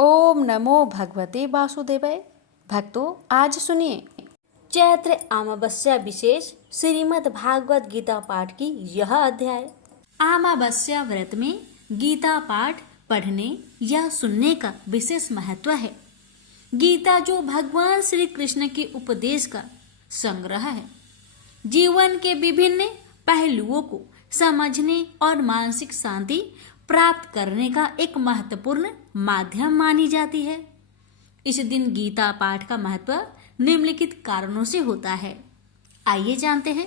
ओम नमो भगवते वासुदेवाय। भक्तों, आज सुनिए चैत्र अमावस्या विशेष श्रीमद् भागवत गीता पाठ की यह अध्याय। अमावस्या व्रत में गीता पाठ पढ़ने या सुनने का विशेष महत्व है। गीता जो भगवान श्री कृष्ण के उपदेश का संग्रह है, जीवन के विभिन्न पहलुओं को समझने और मानसिक शांति प्राप्त करने का एक महत्वपूर्ण माध्यम मानी जाती है। इस दिन गीता पाठ का महत्व निम्नलिखित कारणों से होता है। आइए जानते हैं।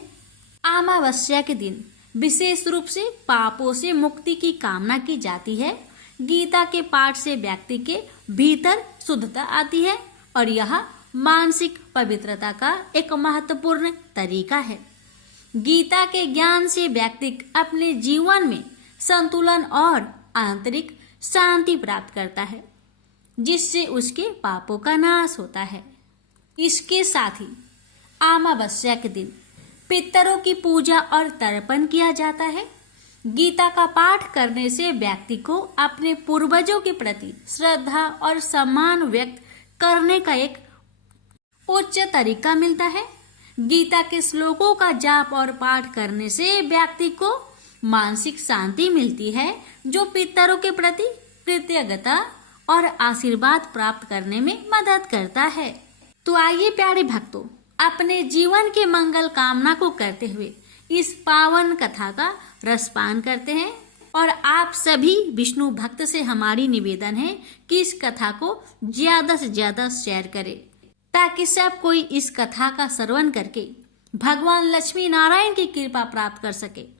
अमावस्या के दिन विशेष रूप से पापों से मुक्ति की कामना की जाती है। गीता के पाठ से व्यक्ति के भीतर शुद्धता आती है और यह मानसिक पवित्रता का एक महत्वपूर्ण तरीका है। गीता के ज्ञान से व्यक्ति अपने जीवन में संतुलन और आंतरिक शांति प्राप्त करता है, जिससे उसके पापों का नाश होता है। इसके साथ ही अमावस्या के दिन पितरों की पूजा और तर्पण किया जाता है। गीता का पाठ करने से व्यक्ति को अपने पूर्वजों के प्रति श्रद्धा और सम्मान व्यक्त करने का एक उच्च तरीका मिलता है। गीता के श्लोकों का जाप और पाठ करने से व्यक्ति को मानसिक शांति मिलती है, जो पितरों के प्रति कृतज्ञता और आशीर्वाद प्राप्त करने में मदद करता है। तो आइए प्यारे भक्तों, अपने जीवन के मंगल कामना को करते हुए इस पावन कथा का रसपान करते हैं। और आप सभी विष्णु भक्त से हमारी निवेदन है कि इस कथा को ज्यादा से ज्यादा शेयर करें, ताकि सब कोई इस कथा का श्रवण करके भगवान लक्ष्मी नारायण की कृपा प्राप्त कर सके।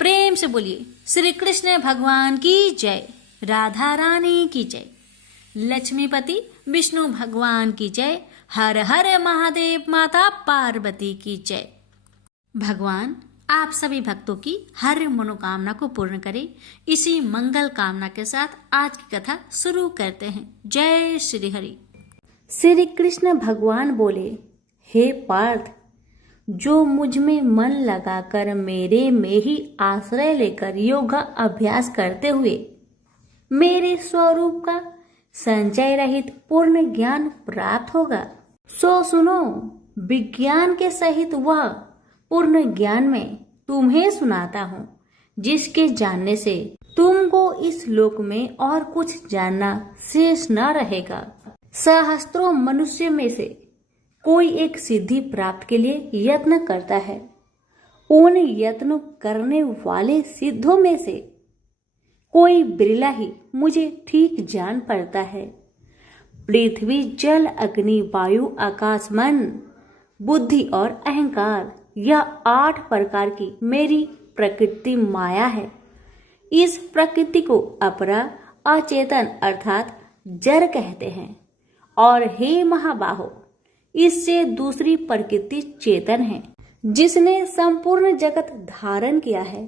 प्रेम से बोलिए श्री कृष्ण भगवान की जय, राधा रानी की जय, लक्ष्मीपति विष्णु भगवान की जय, हर हर महादेव माता पार्वती की जय। भगवान आप सभी भक्तों की हर मनोकामना को पूर्ण करे। इसी मंगल कामना के साथ आज की कथा शुरू करते हैं। जय श्री हरि। श्री कृष्ण भगवान बोले, हे पार्थ, जो मुझ में मन लगाकर मेरे में ही आश्रय लेकर योग अभ्यास करते हुए मेरे स्वरूप का संचय रहित पूर्ण ज्ञान प्राप्त होगा, सो सुनो, विज्ञान के सहित वह पूर्ण ज्ञान में तुम्हें सुनाता हूँ, जिसके जानने से तुमको इस लोक में और कुछ जानना शेष न रहेगा। सहस्त्रों मनुष्य में से कोई एक सिद्धि प्राप्त के लिए यत्न करता है। उन यत्न करने वाले सिद्धों में से कोई बिरला ही मुझे ठीक जान पड़ता है। पृथ्वी, जल, अग्नि, वायु, आकाश, मन, बुद्धि और अहंकार, यह 8 प्रकार की मेरी प्रकृति माया है। इस प्रकृति को अपरा, अचेतन अर्थात जड़ कहते हैं। और हे महाबाहो, इससे दूसरी प्रकृति चेतन है, जिसने संपूर्ण जगत धारण किया है।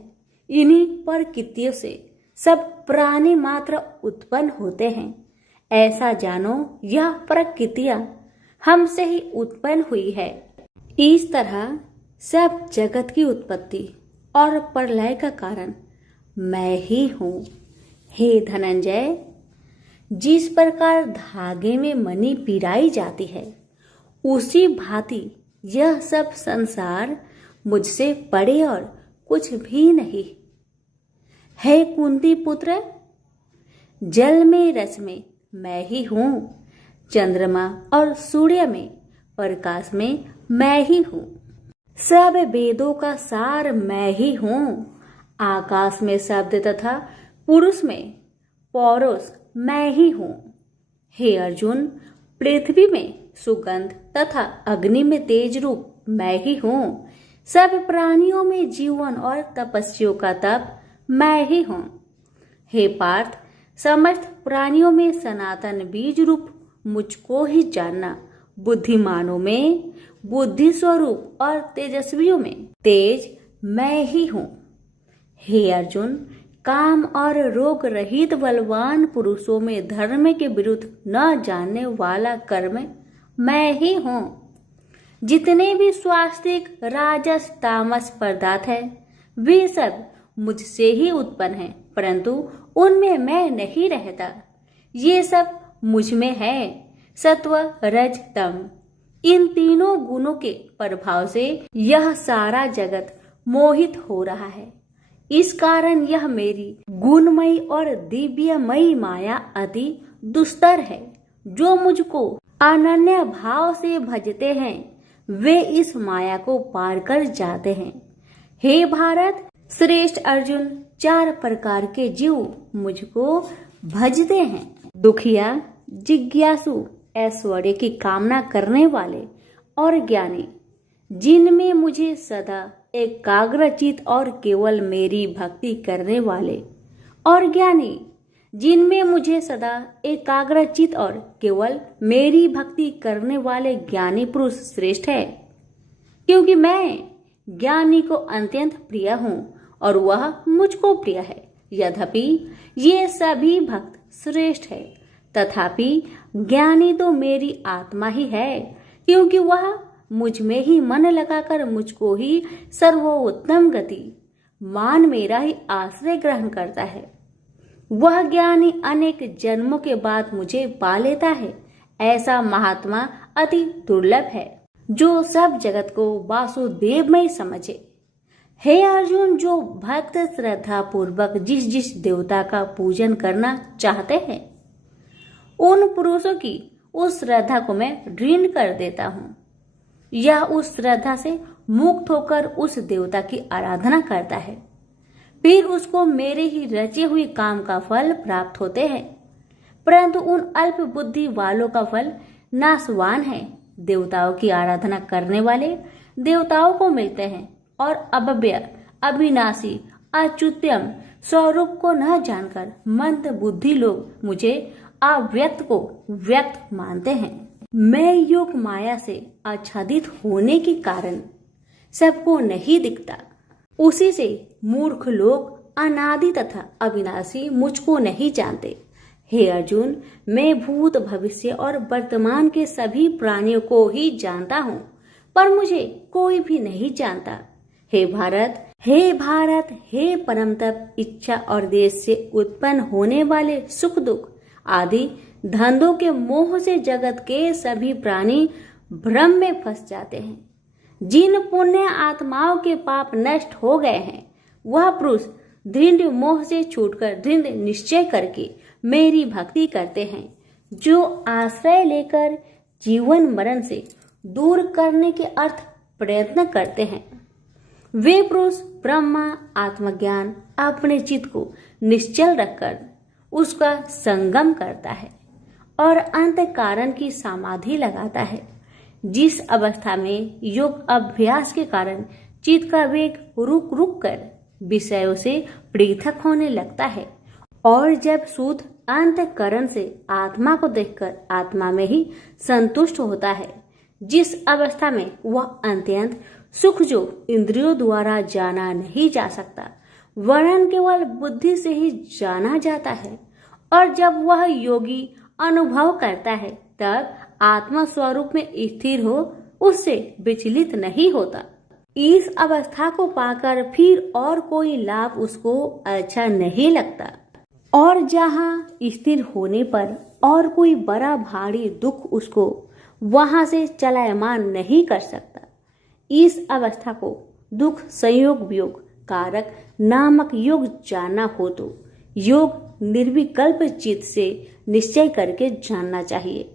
इन्हीं प्रकृतियों से सब प्राणी मात्र उत्पन्न होते हैं। ऐसा जानो, यह प्रकृतियां हमसे ही उत्पन्न हुई है। इस तरह सब जगत की उत्पत्ति और प्रलय का कारण मैं ही हूँ। हे धनंजय, जिस प्रकार धागे में मणि पिराई जाती है, उसी भांति यह सब संसार मुझसे बड़े और कुछ भी नहीं। हे कुंती पुत्र, जल में रस में मैं ही हूँ, चंद्रमा और सूर्य में प्रकाश में मैं ही हूँ, सब वेदों का सार मैं ही हूँ, आकाश में शब्द तथा पुरुष में पौरुष मैं ही हूँ। हे अर्जुन, पृथ्वी में सुगंध तथा अग्नि में तेज रूप मैं ही हूँ, सब प्राणियों में जीवन और तपस्वियों का तप मैं ही हूँ। हे पार्थ, समस्त प्राणियों में सनातन बीज रूप मुझको ही जानना, बुद्धिमानों में बुद्धि स्वरूप और तेजस्वियों में तेज मैं ही हूँ। हे अर्जुन, काम और रोग रहित बलवान पुरुषों में धर्म के विरुद्ध न जानने वाला कर्म मैं ही हूँ। जितने भी स्वास्तिक, राजस, तामस पदार्थ है, वे सब मुझसे ही उत्पन्न हैं, परंतु उनमें मैं नहीं रहता। ये सब मुझ में है, सत्व रज तम। इन तीनों गुणों के प्रभाव से यह सारा जगत मोहित हो रहा है। इस कारण यह मेरी गुणमयी और दिव्यमयी माया अति दुस्तर है। जो मुझको अनन्य भाव से भजते हैं वे इस माया को पार कर जाते हैं। हे भारत श्रेष्ठ अर्जुन, 4 प्रकार के जीव मुझको भजते हैं। दुखिया, जिज्ञासु, ऐश्वर्य की कामना करने वाले और ज्ञानी, जिनमें मुझे सदा एकाग्रचित और केवल मेरी भक्ति करने वाले और ज्ञानी, जिनमें मुझे सदा एकाग्रचित और केवल मेरी भक्ति करने वाले ज्ञानी पुरुष श्रेष्ठ है, क्योंकि मैं ज्ञानी को अत्यंत प्रिय हूँ और वह मुझको प्रिय है। यद्यपि ये सभी भक्त श्रेष्ठ है, तथापि ज्ञानी तो मेरी आत्मा ही है, क्योंकि वह मुझ में ही मन लगाकर मुझको ही सर्वोत्तम गति मान मेरा ही आश्रय ग्रहण करता है। वह ज्ञानी अनेक जन्मों के बाद मुझे पा लेता है। ऐसा महात्मा अति दुर्लभ है जो सब जगत को वासुदेवमय समझे। हे अर्जुन, जो भक्त श्रद्धा पूर्वक जिस जिस देवता का पूजन करना चाहते हैं उन पुरुषों की उस श्रद्धा को मैं ऋण कर देता हूँ। यह उस श्रद्धा से मुक्त होकर उस देवता की आराधना करता है, फिर उसको मेरे ही रचे हुए काम का फल प्राप्त होते हैं। परंतु उन अल्प बुद्धि वालों का फल नाशवान है। देवताओं की आराधना करने वाले देवताओं को मिलते हैं और अव्यय, अविनाशी, अच्युत्यम स्वरूप को न जानकर मंद बुद्धि लोग मुझे अव्यक्त को व्यक्त मानते हैं। मैं योग माया से आच्छादित होने के कारण सबको नहीं दिखता, उसी से मूर्ख लोग अनादि तथा अविनाशी मुझको नहीं जानते। हे अर्जुन, मैं भूत, भविष्य और वर्तमान के सभी प्राणियों को ही जानता हूँ, पर मुझे कोई भी नहीं जानता। हे भारत, हे परम तप, इच्छा और देश से उत्पन्न होने वाले सुख दुख आदि धंधों के मोह से जगत के सभी प्राणी भ्रम में फंस जाते हैं। जिन पुण्य आत्माओं के पाप नष्ट हो गए हैं वह पुरुष दृढ़ मोह से छूटकर दृढ़ निश्चय करके मेरी भक्ति करते हैं, जो आश्रय लेकर जीवन मरण से दूर करने के अर्थ प्रयत्न करते हैं। वे पुरुष ब्रह्मा आत्मज्ञान अपने चित्त को निश्चल रखकर उसका संगम करता है और अंत कारण की समाधि लगाता है, जिस अवस्था में योग अभ्यास के कारण चित्त का वेग रुक रुक कर विषयों से पृथक होने लगता है और जब शुद्ध अंतःकरण से आत्मा को देखकर आत्मा में ही संतुष्ट होता है, जिस अवस्था में वह अत्यंत सुख जो इंद्रियों द्वारा जाना नहीं जा सकता वरन केवल बुद्धि से ही जाना जाता है, और जब वह योगी अनुभव करता है तब आत्मा स्वरूप में स्थिर हो उससे विचलित नहीं होता। इस अवस्था को पाकर फिर और कोई लाभ उसको अच्छा नहीं लगता, और जहाँ स्थिर होने पर और कोई बड़ा भारी दुख उसको वहां से चलायमान नहीं कर सकता। इस अवस्था को दुख संयोग वियोग कारक नामक योग जानना हो तो योग निर्विकल्प चित्त से निश्चय करके जानना चाहिए।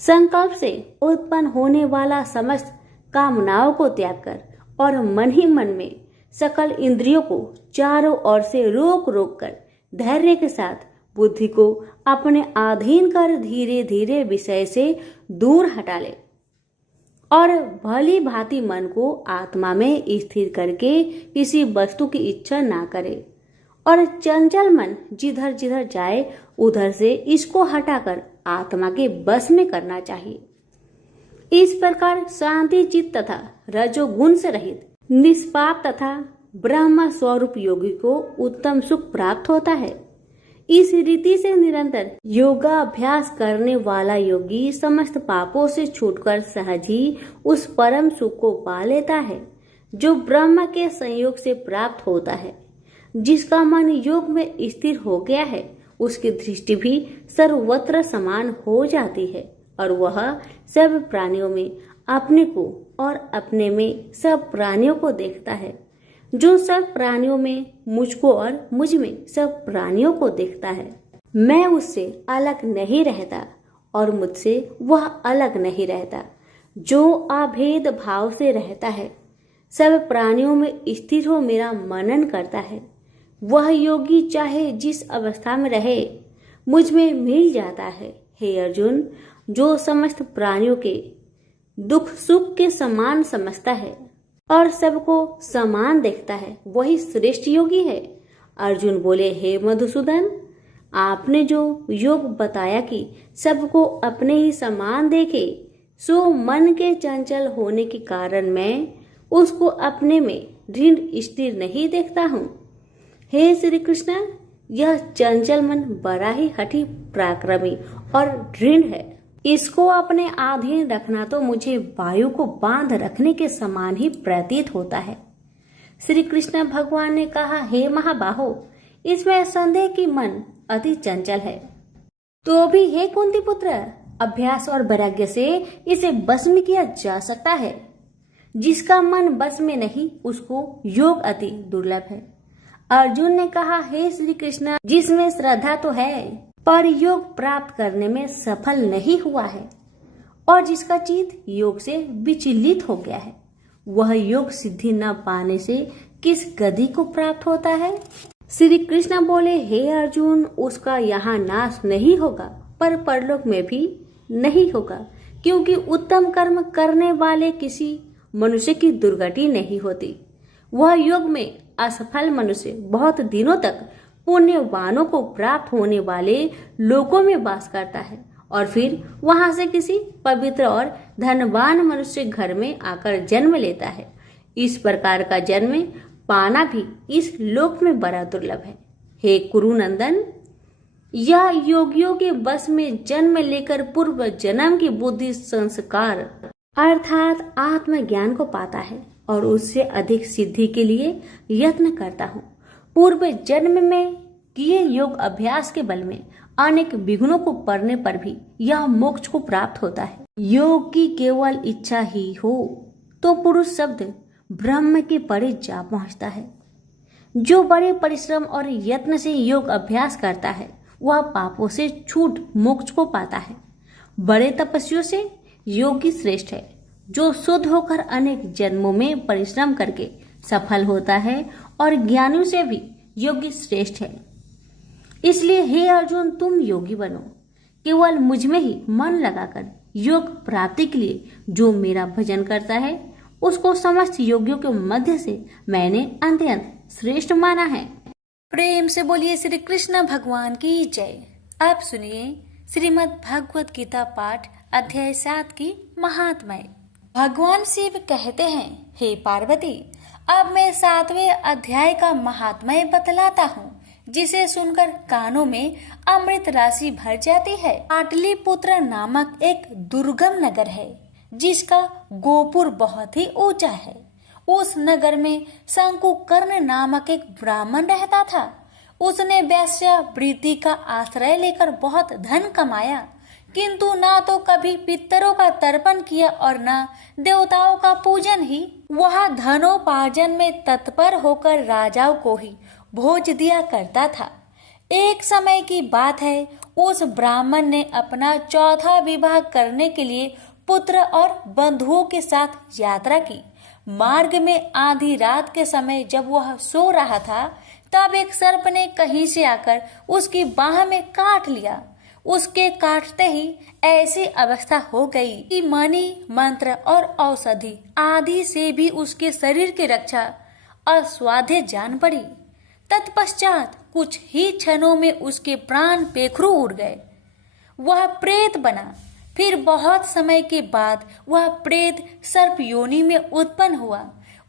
संकल्प से उत्पन्न होने वाला समस्त कामनाओं को त्याग कर और मन ही मन में सकल इंद्रियों को चारों ओर से रोक रोक कर धैर्य के साथ बुद्धि को अपने अधीन कर धीरे धीरे विषय से दूर हटा ले और भली भांति मन को आत्मा में स्थिर करके किसी वस्तु की इच्छा ना करे, और चंचल मन जिधर जिधर जाए उधर से इसको हटाकर आत्मा के बस में करना चाहिए। इस प्रकार शांति चित्त तथा रजोगुण से रहित निष्पाप तथा ब्रह्म स्वरूप योगी को उत्तम सुख प्राप्त होता है। इस रीति से निरंतर योगाभ्यास करने वाला योगी समस्त पापों से छूटकर सहज ही उस परम सुख को पा लेता है जो ब्रह्म के संयोग से प्राप्त होता है। जिसका मन योग में स्थिर हो गया है उसकी दृष्टि भी सर्वत्र समान हो जाती है और वह सब प्राणियों में अपने को और अपने में सब प्राणियों को देखता है। जो सब प्राणियों में मुझको और मुझ में सब प्राणियों को देखता है। मैं उससे अलग नहीं रहता और मुझसे वह अलग नहीं रहता। जो अभेद भाव से रहता है, सब प्राणियों में स्थिर हो मेरा मनन करता है, वह योगी चाहे जिस अवस्था में रहे मुझ में मिल जाता है। हे अर्जुन, जो समस्त प्राणियों के दुख सुख के समान समझता है और सबको समान देखता है, वही श्रेष्ठ योगी है। अर्जुन बोले, हे मधुसूदन, आपने जो योग बताया कि सबको अपने ही समान देखे, सो मन के चंचल होने के कारण मैं उसको अपने में दृढ़ स्थिर नहीं देखता हूँ। हे श्री कृष्ण, यह चंचल मन बड़ा ही हठी पराक्रमी और दृढ़ है। इसको अपने अधीन रखना तो मुझे वायु को बांध रखने के समान ही प्रतीत होता है। श्री कृष्ण भगवान ने कहा, हे महाबाहो, इसमें संदेह कि मन अति चंचल है, तो भी हे कुंती पुत्र, अभ्यास और वैराग्य से इसे बस में किया जा सकता है। जिसका मन बस में नहीं, उसको योग अति दुर्लभ है। अर्जुन ने कहा, हे श्री कृष्ण, जिसमें श्रद्धा तो है पर योग प्राप्त करने में सफल नहीं हुआ है और जिसका चित्त योग से विचलित हो गया है, वह योग सिद्धि न पाने से किस गति को प्राप्त होता है? श्री कृष्ण बोले, हे अर्जुन, उसका यहाँ नाश नहीं होगा पर परलोक में भी नहीं होगा, क्योंकि उत्तम कर्म करने वाले किसी मनुष्य की दुर्गति नहीं होती। वह योग में असफल मनुष्य बहुत दिनों तक पुण्यवानों को प्राप्त होने वाले लोकों में वास करता है और फिर वहां से किसी पवित्र और धनवान मनुष्य घर में आकर जन्म लेता है। इस प्रकार का जन्म पाना भी इस लोक में बड़ा दुर्लभ है। हे कुरुनंदन, यह योगियों के बस में जन्म लेकर पूर्व जन्म की बुद्धि संस्कार अर्थात आत्मज्ञान को पाता है और उससे अधिक सिद्धि के लिए यत्न करता हूँ। पूर्व जन्म में किए योग अभ्यास के बल में अनेक विघ्नों को पड़ने पर भी यह मोक्ष को प्राप्त होता है। योग की केवल इच्छा ही हो तो पुरुष शब्द ब्रह्म के परे जा पहुंचता है। जो बड़े परिश्रम और यत्न से योग अभ्यास करता है, वह पापों से छूट मोक्ष को पाता है। बड़े तपस्वियों से योगी श्रेष्ठ है। जो शुद्ध होकर अनेक जन्मों में परिश्रम करके सफल होता है और ज्ञानियों से भी योगी श्रेष्ठ है। इसलिए हे अर्जुन, तुम योगी बनो। केवल मुझ में ही मन लगाकर योग प्राप्ति के लिए जो मेरा भजन करता है, उसको समस्त योगियों के मध्य से मैंने अत्यंत श्रेष्ठ माना है। प्रेम से बोलिए श्री कृष्ण भगवान की जय। अब सुनिए श्रीमद् भगवत गीता पाठ अध्याय 7 की महात्म्य। भगवान शिव कहते हैं, हे पार्वती, अब मैं 7वें अध्याय का महात्म्य बतलाता हूँ, जिसे सुनकर कानों में अमृत राशि भर जाती है। पाटलिपुत्र नामक एक दुर्गम नगर है, जिसका गोपुर बहुत ही ऊंचा है। उस नगर में शंकुकर्ण नामक एक ब्राह्मण रहता था। उसने वेश्यावृत्ति का आश्रय लेकर बहुत धन कमाया, किंतु ना तो कभी पितरों का तर्पण किया और न देवताओं का पूजन ही। वह धनोपार्जन में तत्पर होकर राजाओं को ही भोज दिया करता था। एक समय की बात है, उस ब्राह्मण ने अपना चौथा विवाह करने के लिए पुत्र और बंधुओं के साथ यात्रा की। मार्ग में आधी रात के समय जब वह सो रहा था, तब एक सर्प ने कहीं से आकर उसकी बाह में काट लिया। उसके काटते ही ऐसी अवस्था हो गई कि मणि, मंत्र और औषधि आदि से भी उसके शरीर की रक्षा असाध्य जान पड़ी। तत्पश्चात कुछ ही क्षणों में उसके प्राण पेखरू उड़ गए। वह प्रेत बना। फिर बहुत समय के बाद वह प्रेत सर्प योनि में उत्पन्न हुआ।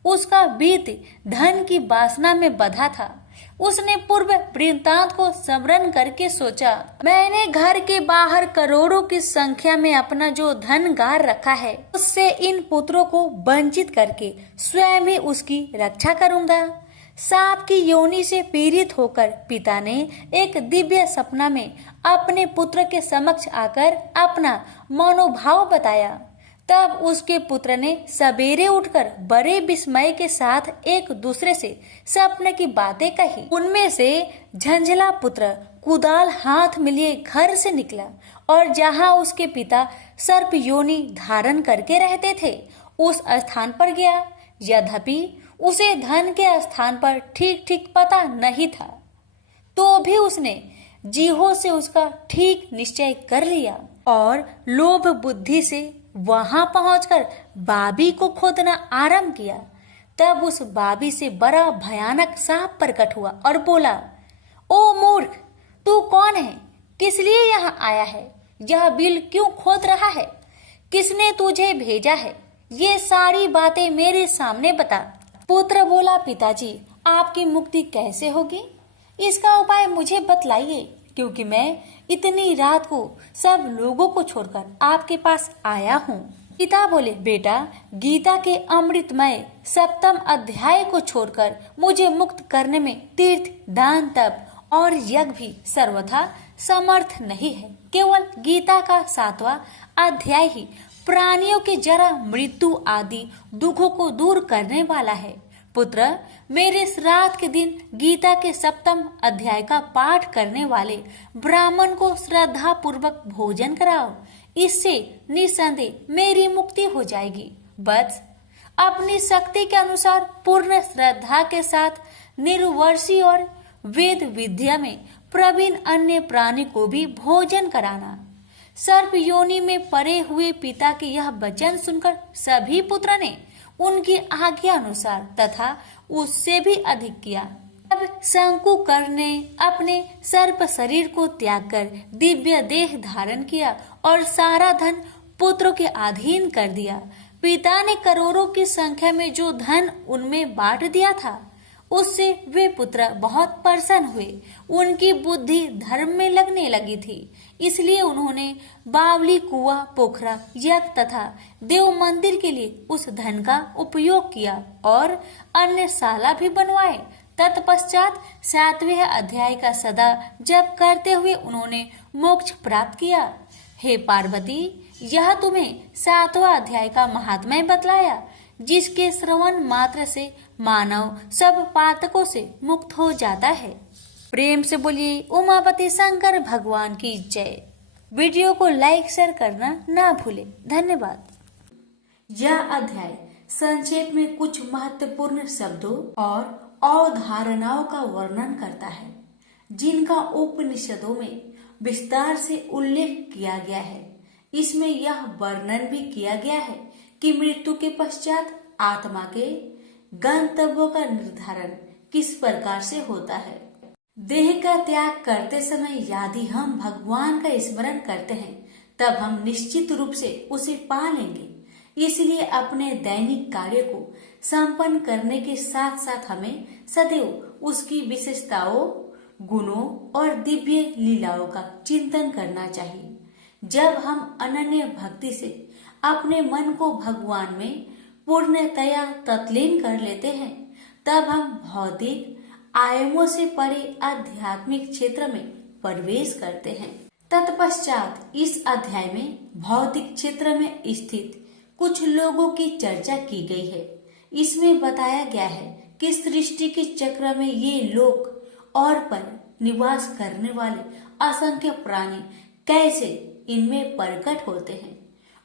उसका बीत धन की वासना में बंधा था। उसने पूर्व वृत्तांत को स्मरण करके सोचा, मैंने घर के बाहर करोड़ों की संख्या में अपना जो धन गार रखा है, उससे इन पुत्रों को वंचित करके स्वयं ही उसकी रक्षा करूंगा। सांप की योनि से पीड़ित होकर पिता ने एक दिव्य सपना में अपने पुत्र के समक्ष आकर अपना मनोभाव बताया। तब उसके पुत्र ने सवेरे उठकर बड़े विस्मय के साथ एक दूसरे से सपने की बातें कही। उनमें से झंझला पुत्र कुदाल हाथ में लिए घर से निकला और जहां उसके पिता सर्प योनि धारण करके रहते थे उस स्थान पर गया। यद्यपि उसे धन के स्थान पर ठीक ठीक पता नहीं था, तो भी उसने जीहो से उसका ठीक निश्चय कर लिया और लोभ बुद्धि से वहां पहुंचकर बाबी को खोदना आरंभ किया। तब उस बाबी से बड़ा भयानक सांप प्रकट हुआ और बोला, ओ मूर्ख, तू कौन है? किस लिए यहाँ आया है? यह बिल क्यों खोद रहा है? किसने तुझे भेजा है? ये सारी बातें मेरे सामने बता। पुत्र बोला, पिताजी, आपकी मुक्ति कैसे होगी? इसका उपाय मुझे बतलाइए, क्योंकि मैं इतनी रात को सब लोगों को छोड़कर आपके पास आया हूँ। पिता बोले, बेटा, गीता के अमृतमय 7वें अध्याय को छोड़कर मुझे मुक्त करने में तीर्थ, दान, तप और यज्ञ भी सर्वथा समर्थ नहीं है। केवल गीता का 7वां अध्याय ही प्राणियों के जरा मृत्यु आदि दुखों को दूर करने वाला है। पुत्र, मेरे श्राद्ध के दिन गीता के 7वें अध्याय का पाठ करने वाले ब्राह्मण को श्रद्धा पूर्वक भोजन कराओ। इससे निसंदेह मेरी मुक्ति हो जाएगी। बस अपनी शक्ति के अनुसार पूर्ण श्रद्धा के साथ निर्वर्षी और वेद विद्या में प्रवीण अन्य प्राणी को भी भोजन कराना। सर्प योनि में पड़े हुए पिता के यह वचन सुनकर सभी पुत्र ने उनकी आज्ञा अनुसार तथा उससे भी अधिक किया। अब शंकुकर ने अपने सर्प शरीर को त्याग कर दिव्य देह धारण किया और सारा धन पुत्रों के अधीन कर दिया। पिता ने करोड़ों की संख्या में जो धन उनमें बांट दिया था, उससे वे पुत्र बहुत प्रसन्न हुए। उनकी बुद्धि धर्म में लगने लगी थी, इसलिए उन्होंने बावली, कुआं, पोखरा, यज्ञ तथा देव मंदिर के लिए उस धन का उपयोग किया और अन्य शाला भी बनवाए। तत्पश्चात 7वें अध्याय का सदा जप करते हुए उन्होंने मोक्ष प्राप्त किया। हे पार्वती, यह तुम्हें 7वां अध्याय का महात्म्य बतलाया, जिसके श्रवण मात्र से मानव सब पातकों से मुक्त हो जाता है। प्रेम से बोलिए उमापति शंकर भगवान की जय। वीडियो को लाइक शेयर करना ना भूले। धन्यवाद। यह अध्याय संक्षेप में कुछ महत्वपूर्ण शब्दों और अवधारणाओं का वर्णन करता है, जिनका उपनिषदों में विस्तार से उल्लेख किया गया है। इसमें यह वर्णन भी किया गया है कि मृत्यु के पश्चात आत्मा के गंतव्यों का निर्धारण किस प्रकार से होता है। देह का त्याग करते समय यदि हम भगवान का स्मरण करते हैं, तब हम निश्चित रूप से उसे पा लेंगे। इसलिए अपने दैनिक कार्य को संपन्न करने के साथ साथ हमें सदैव उसकी विशेषताओं, गुणों और दिव्य लीलाओं का चिंतन करना चाहिए। जब हम अनन्य भक्ति से अपने मन को भगवान में पूर्णतया तल्लीन कर लेते हैं, तब हम भौतिक आयामों से परे आध्यात्मिक क्षेत्र में प्रवेश करते हैं। तत्पश्चात इस अध्याय में भौतिक क्षेत्र में स्थित कुछ लोगों की चर्चा की गई है। इसमें बताया गया है कि सृष्टि के चक्र में ये लोक और पर निवास करने वाले असंख्य प्राणी कैसे इनमें प्रकट होते हैं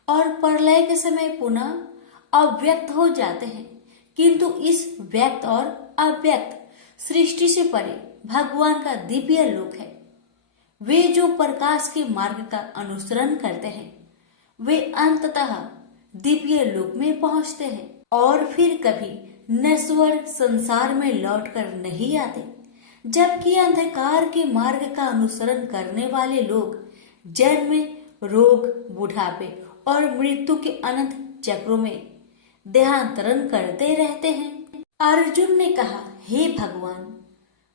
और प्रलय के समय पुनः अव्यक्त हो जाते हैं। किंतु इस व्यक्त और अव्यक्त सृष्टि से परे भगवान का दिव्य लोक है। वे जो प्रकाश के मार्ग का अनुसरण करते हैं, वे अंततः दिव्य लोक में पहुंचते हैं और फिर कभी नश्वर संसार में लौटकर नहीं आते। जबकि अंधकार के मार्ग का अनुसरण करने वाले लोग जन्म, रोग, बुढ़ापे और मृत्यु के अनंत चक्रों में देहांतरण करते रहते हैं। अर्जुन ने कहा, हे भगवान,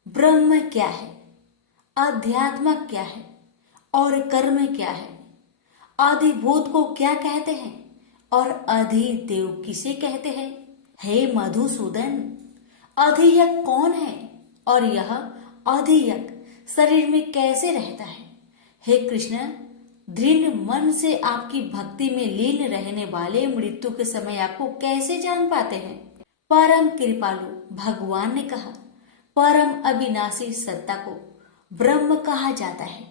ब्रह्म क्या है, अध्यात्म क्या है और कर्म क्या है? अधिभूत को क्या कहते हैं और अधिदेव किसे कहते हैं? हे मधुसूदन, अधियज्ञ कौन है और यह अधियज्ञ शरीर में कैसे रहता है? हे कृष्ण, दृढ़ मन से आपकी भक्ति में लीन रहने वाले मृत्यु के समय आपको कैसे जान पाते हैं? परम कृपालु भगवान ने कहा, परम अविनाशी सत्ता को ब्रह्म कहा जाता है।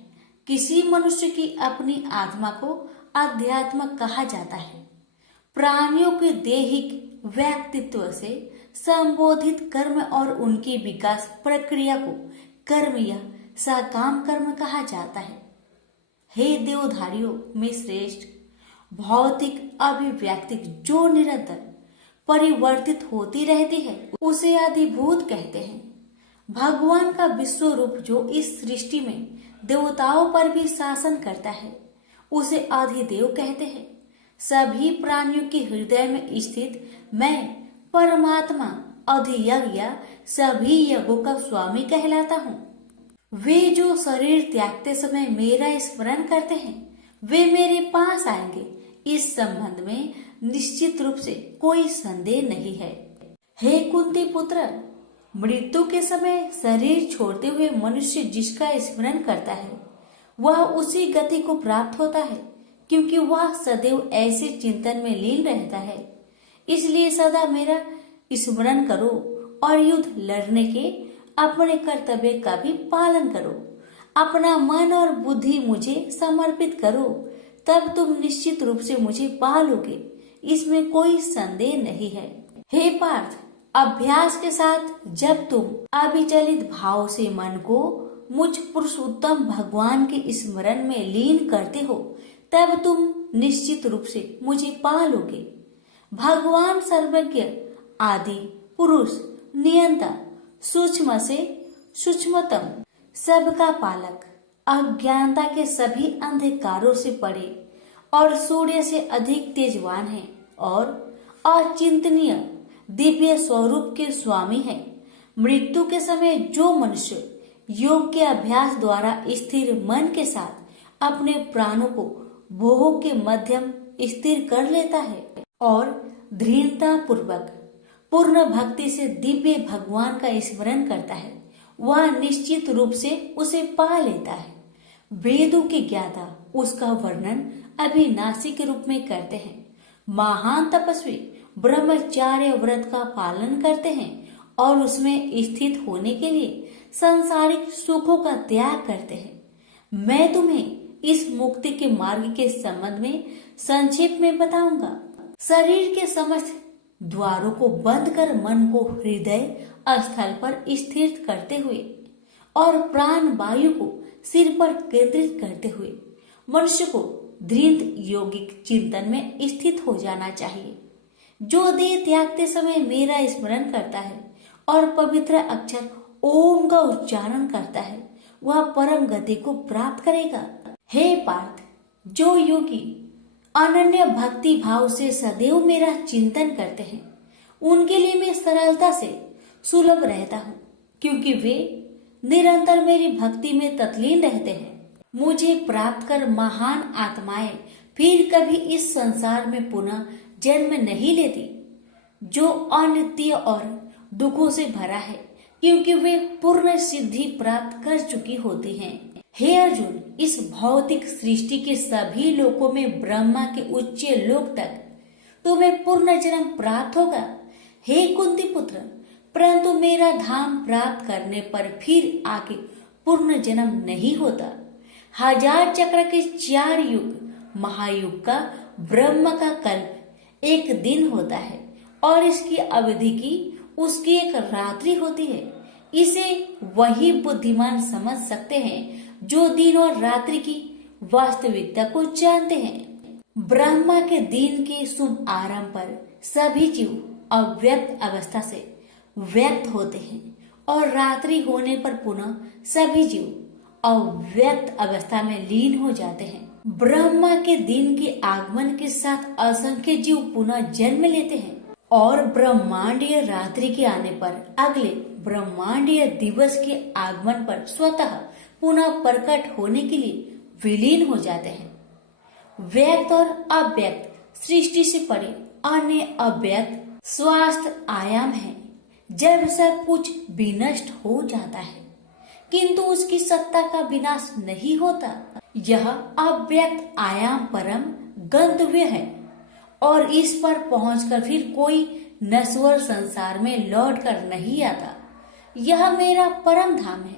किसी मनुष्य की अपनी आत्मा को अध्यात्म कहा जाता है। प्राणियों के दैहिक व्यक्तित्व से संबोधित कर्म और उनकी विकास प्रक्रिया को कर्म या सकाम कर्म कहा जाता है। हे देवधारियों में श्रेष्ठ, भौतिक अभिव्यक्ति जो निरंतर परिवर्तित होती रहती है उसे अधिभूत कहते हैं। भगवान का विश्व रूप जो इस सृष्टि में देवताओं पर भी शासन करता है उसे अधिदेव कहते हैं। सभी प्राणियों के हृदय में स्थित मैं परमात्मा अधियज्ञ या सभी यज्ञों का स्वामी कहलाता हूँ। वे जो शरीर त्यागते समय मेरा स्मरण करते हैं वे मेरे पास आएंगे। इस संबंध में निश्चित रूप से कोई संदेह नहीं है। हे कुंती पुत्र, मृत्यु के समय शरीर छोड़ते हुए मनुष्य जिसका स्मरण करता है वह उसी गति को प्राप्त होता है, क्योंकि वह सदैव ऐसे चिंतन में लीन रहता है। इसलिए सदा मेरा स्मरण करो और युद्ध लड़ने के अपने कर्तव्य का भी पालन करो। अपना मन और बुद्धि मुझे समर्पित करो, तब तुम निश्चित रूप से मुझे पा लोगे, इसमें कोई संदेह नहीं है। हे पार्थ, अभ्यास के साथ जब तुम अविचलित भाव से मन को मुझ पुरुषोत्तम भगवान के स्मरण में लीन करते हो तब तुम निश्चित रूप से मुझे पा लोगे। भगवान सर्वज्ञ, आदि पुरुष, नियंता, सूक्ष्म से सूक्ष्मतम, सबका पालक, अज्ञानता के सभी अंधकारों से परे और सूर्य से अधिक तेजवान है और अचिंतनीय दिव्य स्वरूप के स्वामी है। मृत्यु के समय जो मनुष्य योग के अभ्यास द्वारा स्थिर मन के साथ अपने प्राणों को भोग के मध्यम स्थिर कर लेता है और दृढ़ता पूर्वक पूर्ण भक्ति से दिव्य भगवान का स्मरण करता है, वह निश्चित रूप से उसे पा लेता है। वेदों के ज्ञाता उसका वर्णन अविनाशी के रूप में करते हैं। महान तपस्वी ब्रह्मचार्य व्रत का पालन करते हैं और उसमें स्थित होने के लिए सांसारिक सुखों का त्याग करते हैं। मैं तुम्हें इस मुक्ति के मार्ग के संबंध में संक्षेप में बताऊंगा। शरीर के समस्त द्वारों को बंद कर मन को हृदय स्थल पर स्थिर करते हुए और प्राण वायु को सिर पर केंद्रित करते हुए मनुष्य को दृढ़ योगिक चिंतन में स्थित हो जाना चाहिए। जो देह त्यागते समय मेरा स्मरण करता है और पवित्र अक्षर ओम का उच्चारण करता है वह परम गति को प्राप्त करेगा। हे पार्थ, जो योगी अनन्य भक्ति भाव से सदैव मेरा चिंतन करते हैं उनके लिए मैं सरलता से सुलभ रहता हूँ, क्योंकि वे निरंतर मेरी भक्ति में तत्लीन रहते हैं। मुझे प्राप्त कर महान आत्माएं फिर कभी इस संसार में पुनः जन्म नहीं लेती, जो अनित्य और दुखों से भरा है, क्योंकि वे पूर्ण सिद्धि प्राप्त कर चुकी होती हैं। हे अर्जुन, इस भौतिक सृष्टि के सभी लोकों में ब्रह्मा के उच्च लोक तक तुम्हें पूर्ण जन्म प्राप्त होगा। हे कुंती पुत्र, परंतु मेरा धाम प्राप्त करने पर फिर आगे पूर्ण जन्म नहीं होता। 1000 चक्र के 4 युग महायुग का ब्रह्म का कल्प एक दिन होता है और इसकी अवधि की उसकी एक रात्रि होती है। इसे वही बुद्धिमान समझ सकते हैं जो दिन और रात्रि की वास्तविकता को जानते हैं। ब्रह्मा के दिन के शुभ आरंभ पर सभी जीव अव्यक्त अवस्था से व्यक्त होते हैं और रात्रि होने पर पुनः सभी जीव अव्यक्त अवस्था में लीन हो जाते हैं। ब्रह्मा के दिन के आगमन के साथ असंख्य जीव पुनः जन्म लेते हैं और ब्रह्मांडीय रात्रि के आने पर अगले ब्रह्मांडीय दिवस के आगमन पर स्वतः पुनः प्रकट होने के लिए विलीन हो जाते हैं। व्यक्त और अव्यक्त सृष्टि से परे अन्य अव्यक्त स्वास्थ्य आयाम है जब सब कुछ विनष्ट हो जाता है किंतु उसकी सत्ता का विनाश नहीं होता। यह अव्यक्त आयाम परम गंतव्य है और इस पर पहुंचकर फिर कोई नश्वर संसार में लौट कर नहीं आता। यह मेरा परम धाम है।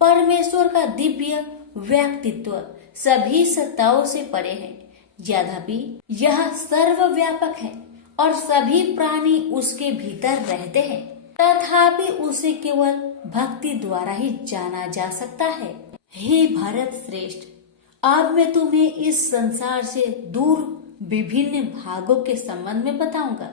परमेश्वर का दिव्य व्यक्तित्व सभी सत्ताओं से परे है। यद्यपि यह सर्वव्यापक है और सभी प्राणी उसके भीतर रहते हैं, तथापि उसे केवल भक्ति द्वारा ही जाना जा सकता है। हे भरत श्रेष्ठ, अब मैं तुम्हें इस संसार से दूर विभिन्न भागों के संबंध में बताऊंगा।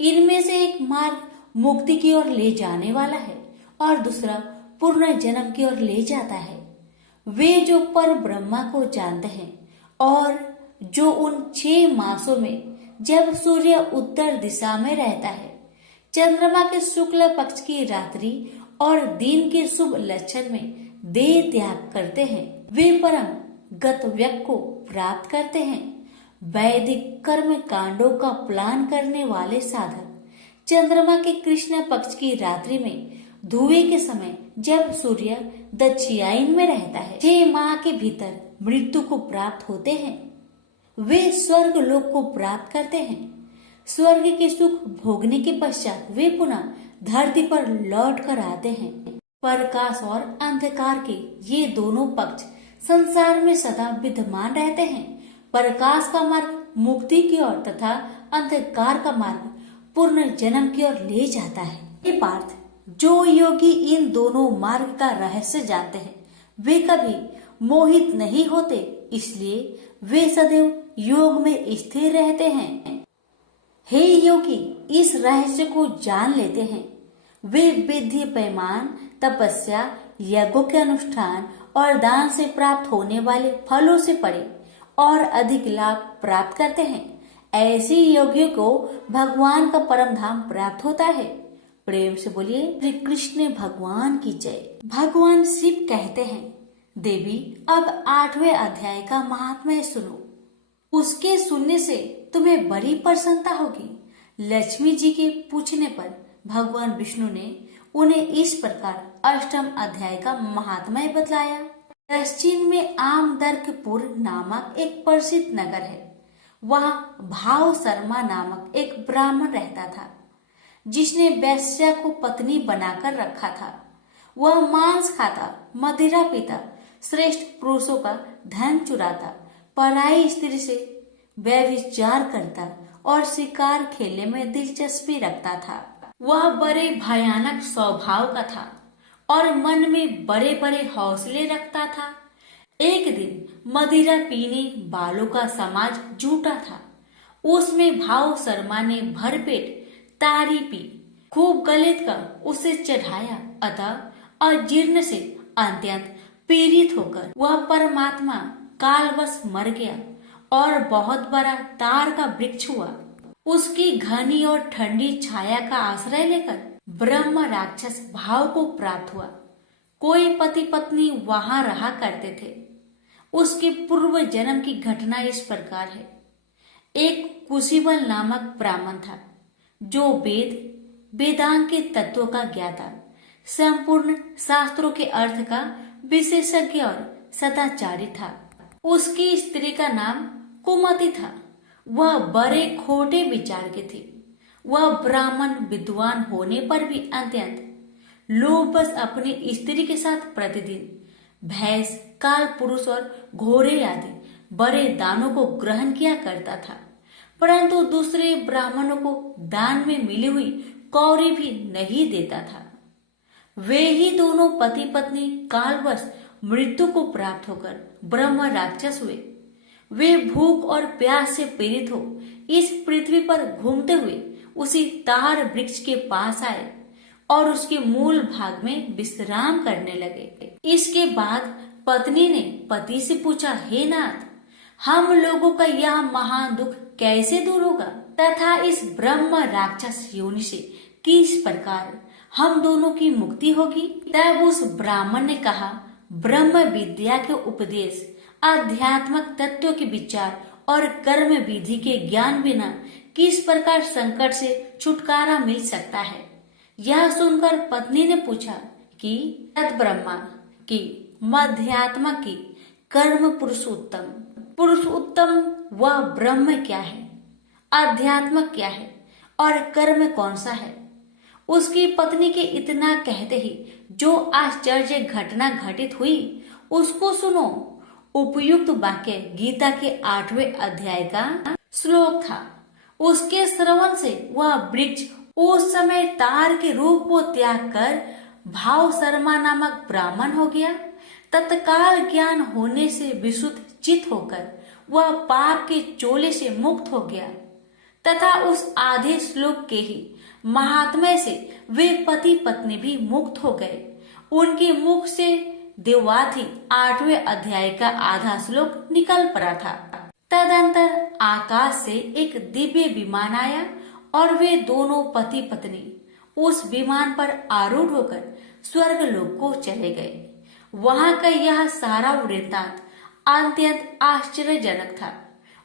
इनमें से एक मार्ग मुक्ति की ओर ले जाने वाला है और दूसरा पूर्ण जन्म की ओर ले जाता है। वे जो पर ब्रह्मा को जानते हैं और जो उन 6 मासों में जब सूर्य उत्तर दिशा में रहता है, चंद्रमा के शुक्ल पक्ष की रात्रि और दिन के शुभ लक्षण में देह त्याग करते हैं, वे परम गतव्य को प्राप्त करते हैं। वैदिक कर्म कांडों का प्लान करने वाले साधक चंद्रमा के कृष्ण पक्ष की रात्रि में धुएं के समय जब सूर्य दक्षिणायन में रहता है, 6 माह के भीतर मृत्यु को प्राप्त होते हैं। वे स्वर्ग लोक को प्राप्त करते हैं। स्वर्ग के सुख भोगने के पश्चात वे पुनः धरती पर लौट कर आते हैं। प्रकाश और अंधकार के ये दोनों पक्ष संसार में सदा विद्यमान रहते हैं। प्रकाश का मार्ग मुक्ति की ओर तथा अंधकार का मार्ग पूर्ण जन्म की ओर ले जाता है। ये पार्थ, जो योगी इन दोनों मार्ग का रहस्य जानते हैं, वे कभी मोहित नहीं होते, इसलिए वे सदैव योग में स्थिर रहते हैं। हे योगी, इस रहस्य को जान लेते हैं, वे विधि पैमान, तपस्या, यज्ञों के अनुष्ठान और दान से प्राप्त होने वाले फलों से परे और अधिक लाभ प्राप्त करते हैं। ऐसे योगियों को भगवान का परम धाम प्राप्त होता है। प्रेम से बोलिए श्री कृष्ण भगवान की जय। भगवान शिव कहते हैं, देवी अब 8वें अध्याय का महात्म्य सुनो। उसके सुनने से तुम्हें बड़ी प्रसन्नता होगी। लक्ष्मी जी के पूछने पर भगवान विष्णु ने उन्हें इस प्रकार 8वें अध्याय का महात्म्य बतलाया। पश्चिम में आमदर्कपुर नामक एक प्रसिद्ध नगर है। वहाँ भाव शर्मा नामक एक ब्राह्मण रहता था, जिसने वैश्या को पत्नी बनाकर रखा था। वह मांस खाता, मदिरा पीता, श्रेष्ठ पुरुषों का धन चुराता, पराई स्त्री से व्यभिचार करता और शिकार खेलने में दिलचस्पी रखता था। वह बड़े भयानक स्वभाव का था और मन में बड़े बड़े हौसले रखता था। एक दिन मदिरा पीने वालों का समाज जुटा था। उसमें भाव शर्मा ने भरपेट तारी पी, खूब गलित कर उसे चढ़ाया। अतः अजीर्ण से अत्यंत पीड़ित होकर वह परमात्मा कालवश मर गया और बहुत बड़ा तार का वृक्ष हुआ। उसकी घनी और ठंडी छाया का आश्रय लेकर ब्रह्म राक्षस भाव को प्राप्त हुआ। कोई पति पत्नी वहां रहा करते थे। उसके पूर्व जन्म की घटना इस प्रकार है। एक कुशीबल नामक ब्राह्मण था, जो वेदांग के तत्वों का ज्ञाता, संपूर्ण शास्त्रों के अर्थ का विशेषज्ञ और सदाचारी था। उसकी स्त्री का नाम कुमति था। वह बड़े खोटे विचार की थी। वह ब्राह्मण विद्वान होने पर भी अत्यंत लोभवश अपनी स्त्री के साथ प्रतिदिन भैंस, काल पुरुष और घोड़े आदि बड़े दानों को ग्रहण किया करता था, परंतु दूसरे ब्राह्मणों को दान में मिली हुई कौड़ी भी नहीं देता था। वे ही दोनों पति पत्नी कालवश मृत्यु को प्राप्त होकर ब्रह्म राक्षस हुए। वे भूख और प्यास से पीड़ित हो इस पृथ्वी पर घूमते हुए उसी तार वृक्ष के पास आए और उसके मूल भाग में विश्राम करने लगे। इसके बाद पत्नी ने पति से पूछा, हे नाथ, हम लोगों का यह महान दुख कैसे दूर होगा तथा इस ब्रह्म राक्षस योनि से किस प्रकार हम दोनों की मुक्ति होगी? तब उस ब्राह्मण ने कहा, ब्रह्म विद्या के उपदेश, आध्यात्मिक तत्व के विचार और कर्म विधि के ज्ञान बिना किस प्रकार संकट से छुटकारा मिल सकता है? यह सुनकर पत्नी ने पूछा कि तत् ब्रह्मा की मध्यात्मा की कर्म पुरुषोत्तम वह ब्रह्म क्या है, अध्यात्म क्या है और कर्म कौन सा है। उसकी पत्नी के इतना कहते ही जो आश्चर्य घटना घटित हुई उसको सुनो। उपयुक्त वाक्य गीता के 8वें अध्याय का श्लोक था। उसके श्रवण से वह वृक्ष उस समय तार के रूप को त्याग कर भाव शर्मा नामक ब्राह्मण हो गया। तत्काल ज्ञान होने से विशुद्ध चित होकर वह पाप के चोले से मुक्त हो गया तथा उस आधे श्लोक के ही महात्म्य से वे पति पत्नी भी मुक्त हो गए। उनके मुख से देवाथी 8वें अध्याय का आधा श्लोक निकल पड़ा था। तदंतर आकाश से एक दिव्य विमान आया और वे दोनों पति पत्नी उस विमान पर आरूढ़ होकर स्वर्ग लोक को चले गए। वहां का यह सारा वृत्तांत अत्यंत आश्चर्यजनक था।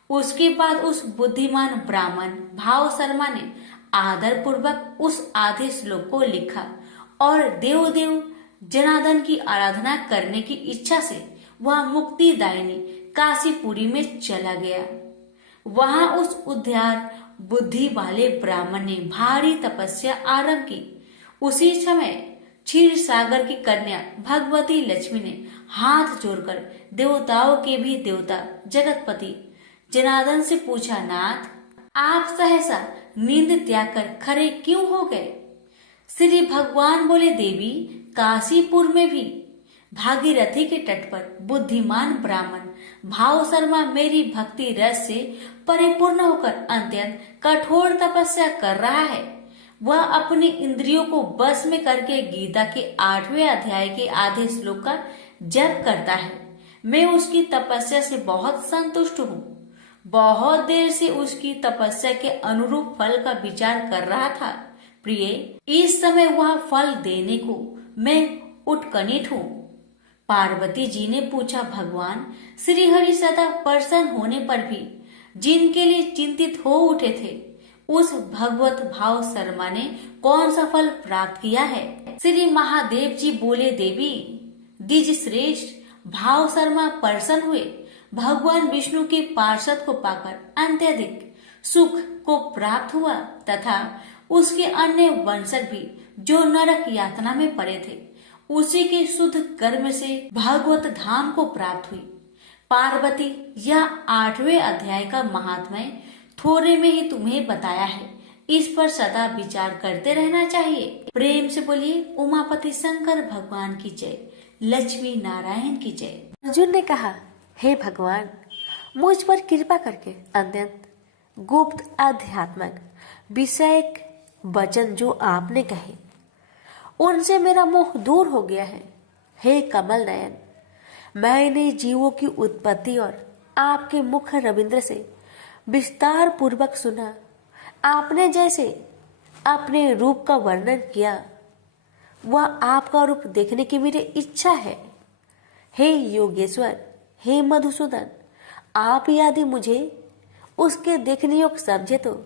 उसके बाद उस बुद्धिमान ब्राह्मण भाव शर्मा ने आदर पूर्वक उस आधे श्लोक को लिखा और देव जनार्दन की आराधना करने की इच्छा से वह मुक्तिदायिनी काशीपुरी में चला गया। वहां उस उद्धार बुद्धि वाले ब्राह्मण ने भारी तपस्या आरंभ की। उसी समय क्षीर सागर की कन्या भगवती लक्ष्मी ने हाथ जोड़कर देवताओं के भी देवता जगतपति जनार्दन से पूछा, नाथ आप सहसा नींद त्याग कर खड़े क्यों हो गए। श्री भगवान बोले, देवी काशीपुर में भी भागीरथी के तट पर बुद्धिमान ब्राह्मण भाव शर्मा मेरी भक्ति रस से परिपूर्ण होकर अत्यंत कठोर तपस्या कर रहा है। वह अपनी इंद्रियों को बस में करके गीता के 8वें अध्याय के आधे श्लोक का जप करता है। मैं उसकी तपस्या से बहुत संतुष्ट हूँ। बहुत देर से उसकी तपस्या के अनुरूप फल का विचार कर रहा था। प्रिय, इस समय वह फल देने को मैं उत्कंठित हूँ। पार्वती जी ने पूछा, भगवान श्री हरि सदा प्रसन्न होने पर भी जिनके लिए चिंतित हो उठे थे उस भगवत भाव शर्मा ने कौन सा फल प्राप्त किया है। श्री महादेव जी बोले, देवी द्विज श्रेष्ठ भाव शर्मा प्रसन्न हुए। भगवान विष्णु के पार्षद को पाकर अत्यधिक सुख को प्राप्त हुआ तथा उसके अन्य वंशज भी जो नरक यातना में पड़े थे उसी के शुद्ध कर्म से भागवत धाम को प्राप्त हुई। पार्वती, यह 8वें अध्याय का महात्म्य थोड़े में ही तुम्हें बताया है। इस पर सदा विचार करते रहना चाहिए। प्रेम से बोलिए उमापति शंकर भगवान की जय, लक्ष्मी नारायण की जय। अर्जुन ने कहा, हे भगवान मुझ पर कृपा करके अत्यंत गुप्त आध्यात्मिक विषयक वचन जो आपने कहे उनसे मेरा मोह दूर हो गया है। हे कमल नयन, मैंने जीवों की उत्पत्ति और आपके मुख रविंद्र से विस्तार पूर्वक सुना। आपने जैसे अपने रूप का वर्णन किया वह आपका रूप देखने की मेरी इच्छा है। हे योगेश्वर, हे मधुसूदन, आप यदि मुझे उसके देखने योग्य समझे तो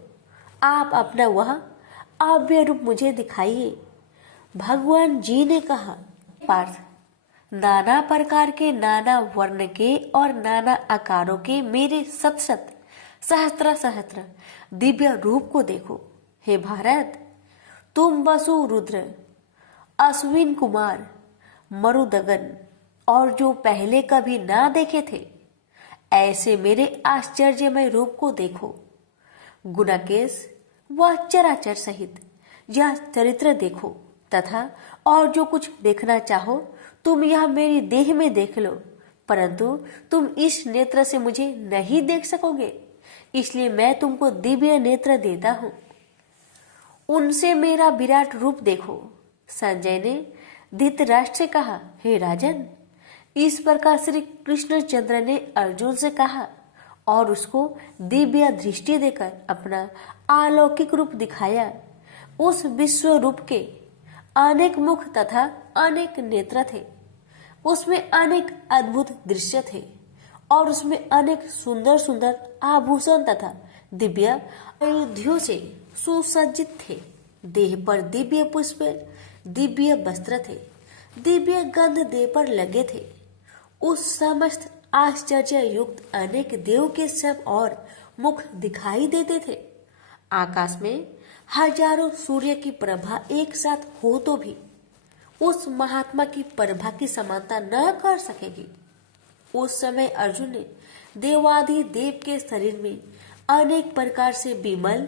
आप अपना वह अव्यय रूप मुझे दिखाइए। भगवान जी ने कहा, पार्थ, नाना प्रकार के नाना वर्ण के और नाना आकारों के मेरे शत सहस्त्र दिव्य रूप को देखो। हे भारत, तुम वसु रुद्र अश्विन कुमार मरुदगन और जो पहले कभी ना देखे थे ऐसे मेरे आश्चर्यमय रूप को देखो। गुणाकेश व चराचर सहित यह चरित्र देखो तथा और जो कुछ देखना चाहो तुम यह मेरी देह में देख लो, परंतु तुम इस नेत्र से मुझे नहीं देख सकोगे, इसलिए मैं तुमको दिव्य नेत्र देता हूं। उनसे मेरा विराट रूप देखो। संजय ने धृतराष्ट्र से कहा, हे राजन, इस प्रकार श्री कृष्णचंद्र ने अर्जुन से कहा और उसको दिव्य दृष्टि देकर अपना अलौकिक रूप दिखाया। उस विश्व रूप के अनेक मुख तथा अनेक नेत्र थे, उसमें अनेक अद्भुत दृश्य थे और उसमें अनेक सुंदर सुंदर आभूषण तथा दिव्य आयुधियों से सुसज्जित थे। देह पर दिव्य पुष्प, दिव्य वस्त्र थे, दिव्य गंध देह पर लगे थे। उस समस्त आश्चर्य युक्त अनेक देव के सब और मुख दिखाई देते थे। आकाश में हजारों सूर्य की प्रभा एक साथ हो तो भी उस महात्मा की प्रभा की समानता न कर सकेगी। उस समय अर्जुन ने देवादि देव के शरीर में अनेक प्रकार से विमल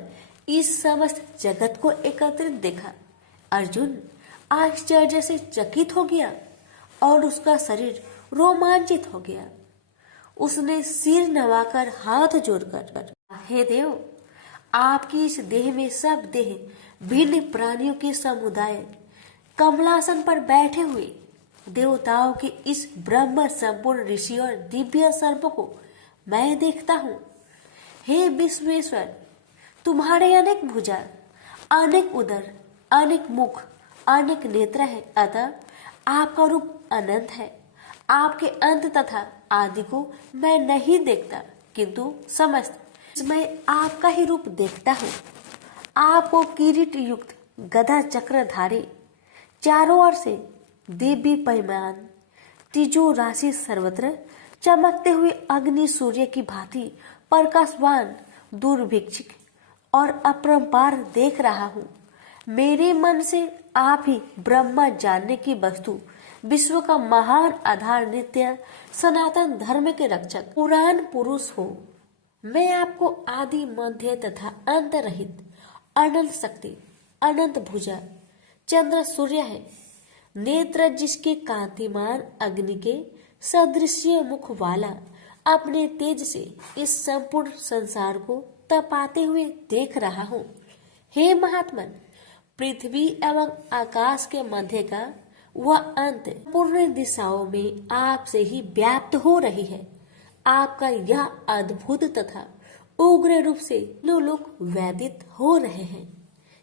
इस समस्त जगत को एकत्रित देखा। अर्जुन आश्चर्य से चकित हो गया और उसका शरीर रोमांचित हो गया। उसने सिर नवाकर हाथ जोड़कर, हे देव, आपकी इस देह में सब देह भिन्न प्राणियों के समुदाय कमलासन पर बैठे हुए देवताओं के इस ब्रह्म संपूर्ण ऋषि और दिव्य सर्प को मैं देखता हूँ। हे विश्वेश्वर, तुम्हारे अनेक भुजा, अनेक उदर, अनेक मुख, अनेक नेत्र है, अतः आपका रूप अनंत है। आपके अंत तथा आदि को मैं नहीं देखता, किंतु समस्त मैं आपका ही रूप देखता हूँ। आपको किरीट युक्त गदा चक्रधारी, चारों ओर से दिव्य पैमान, तिजो राशि सर्वत्र चमकते हुए अग्नि सूर्य की भांति प्रकाशवान दुर्भिक्षिक और अपरंपार देख रहा हूँ। मेरे मन से आप ही ब्रह्मा जानने की वस्तु, विश्व का महान आधार, नित्य सनातन धर्म के रक्षक, पुराण पुरुष हो। मैं आपको आदि मध्य तथा अंत रहित अनंत शक्ति, अनंत भुजा, चंद्र सूर्य है। नेत्र जिसके कांतिमान अग्नि के सदृश्य मुख वाला अपने तेज से इस संपूर्ण संसार को तपाते हुए देख रहा हूँ। हे महात्मन, पृथ्वी एवं आकाश के मध्य का वह अंत पूर्ण दिशाओं में आपसे ही व्याप्त हो रही है। आपका यह अद्भुत तथा उग्र रूप से लोक व्यतीत हो रहे हैं।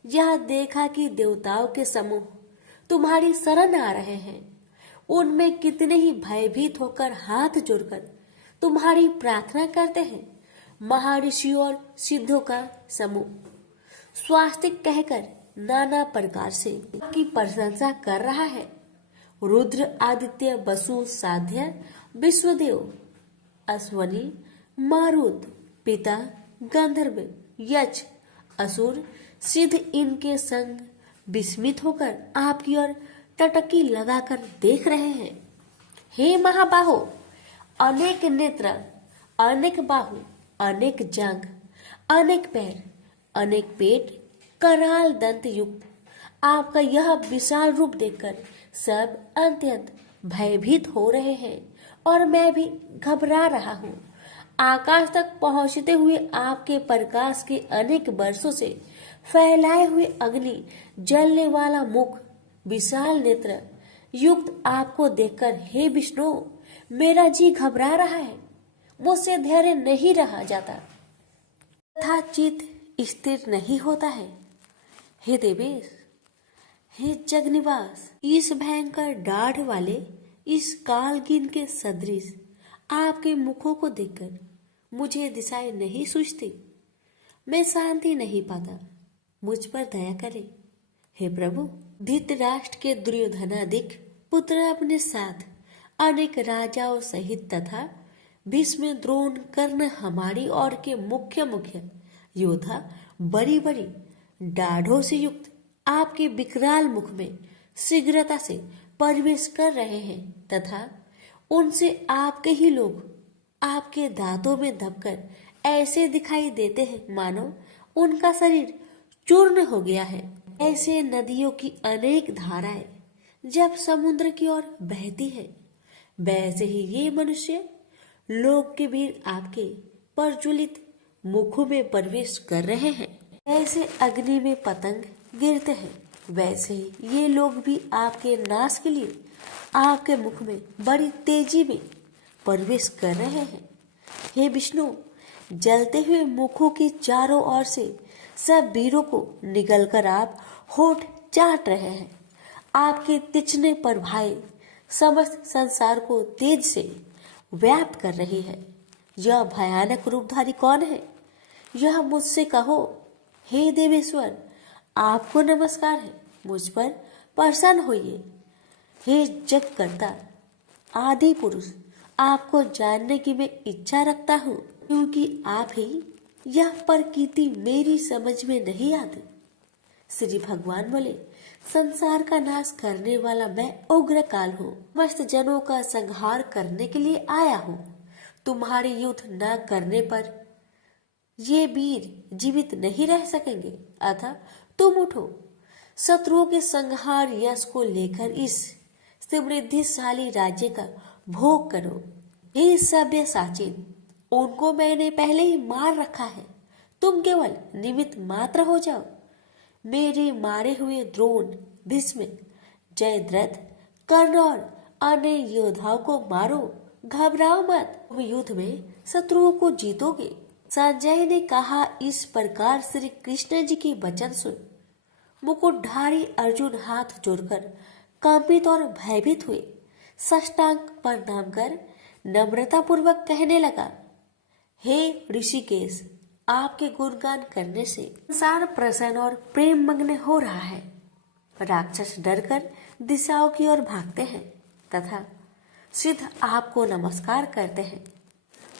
यह देखा कि देवताओं के समूह तुम्हारी शरण आ रहे हैं। उनमें कितने ही भयभीत होकर हाथ जोड़कर तुम्हारी प्रार्थना करते हैं। महर्षियों और सिद्धों का समूह स्वास्तिक कहकर नाना प्रकार से की प्रशंसा कर रहा है। रुद्र, आदित्य, वसु, साध्य, विश्वदेव, अश्वनी, मारुत, पिता, गंधर्व, यक्ष, असुर, सिद्ध इनके संग विस्मित होकर आपकी ओर टटकी लगाकर देख रहे हैं। हे महाबाहो, अनेक नेत्र, अनेक बाहु, अनेक जांघ, अनेक पैर, अनेक पेट, कराल दंत युक्त आपका यह विशाल रूप देखकर सब अत्यंत भयभीत हो रहे हैं और मैं भी घबरा रहा हूँ। आकाश तक पहुँचते हुए आपके प्रकाश के अनेक वर्षों से फैलाए हुए अग्नि जलने वाला मुख, विशाल नेत्र युक्त आपको देखकर हे विष्णु, मेरा जी घबरा रहा है। मुझसे धैर्य नहीं रहा जाता तथा चित्त स्थिर नहीं होता है। हे देवेश, हे जगनिवास, इस भयंकर दाढ़ वाले इस कालगिन के सदृश आपके मुखों को देखकर मुझे दिशाएं नहीं सूझती। मैं शांति नहीं पाता। मुझ पर दया करे हे प्रभु। धृतराष्ट्र के दुर्योधनादिक पुत्र अपने साथ अनेक राजाओं सहित तथा भीष्म, द्रोण, कर्ण हमारी ओर के मुख्य मुख्य योद्धा बड़ी बड़ी दाढ़ों से युक्त आपके विकराल मुख में शीघ्रता से प्रवेश कर रहे हैं तथा उनसे आपके ही लोग आपके दांतों में दबकर ऐसे दिखाई देते हैं मानो उनका शरीर चूर्ण हो गया है। ऐसे नदियों की अनेक धाराएं जब समुद्र की ओर बहती है, वैसे ही ये मनुष्य लोक के वीर आपके प्रज्वलित मुखों में प्रवेश कर रहे हैं। ऐसे अग्नि में पतंग गिरते हैं, वैसे ही ये लोग भी आपके नाश के लिए आपके मुख में बड़ी तेजी में प्रवेश कर रहे हैं। हे विष्णु, जलते हुए मुखों की चारों ओर से सब वीरों को निगलकर आप होठ चाट रहे हैं। आपके तीक्ष्ण प्रभाएं समस्त संसार को तेज से व्याप्त कर रही है। यह भयानक रूपधारी कौन है? यह मुझसे कहो। हे देवेश्वर, आपको नमस्कार है, मुझ पर प्रसन्न होइए। हे जगकर्ता आदि पुरुष, आपको जानने की मैं इच्छा रखता हूँ, क्योंकि आप ही यह प्रकृति मेरी समझ में नहीं आती। श्री भगवान बोले, संसार का नाश करने वाला मैं उग्र काल हूँ, समस्त जनों का संहार करने के लिए आया हूँ। तुम्हारे युद्ध न करने पर ये वीर जीवित नहीं रह सकेंगे, अतः तुम उठो, शत्रुओं के संहार यश को लेकर इस समृद्धिशाली राज्य का भोग करो। हे सभ्य साचिन, उनको मैंने पहले ही मार रखा है, तुम केवल निमित्त मात्र हो जाओ। मेरे मारे हुए द्रोण, भीष्म, जयद्रथ, कर्ण और अन्य योद्धाओं को मारो, घबराओ मत, तुम युद्ध में शत्रुओं को जीतोगे। संजय ने कहा, इस प्रकार श्री कृष्ण जी के वचन सुन मुकुटधारी अर्जुन हाथ जोड़कर कंपित और भयभीत हुए, साष्टांग प्रणाम कर नम्रता पूर्वक कहने लगा, हे ऋषिकेश, आपके गुणगान करने से संसार प्रसन्न और प्रेम मग्न हो रहा है। राक्षस डरकर दिशाओं की ओर भागते हैं तथा सिद्ध आपको नमस्कार करते हैं।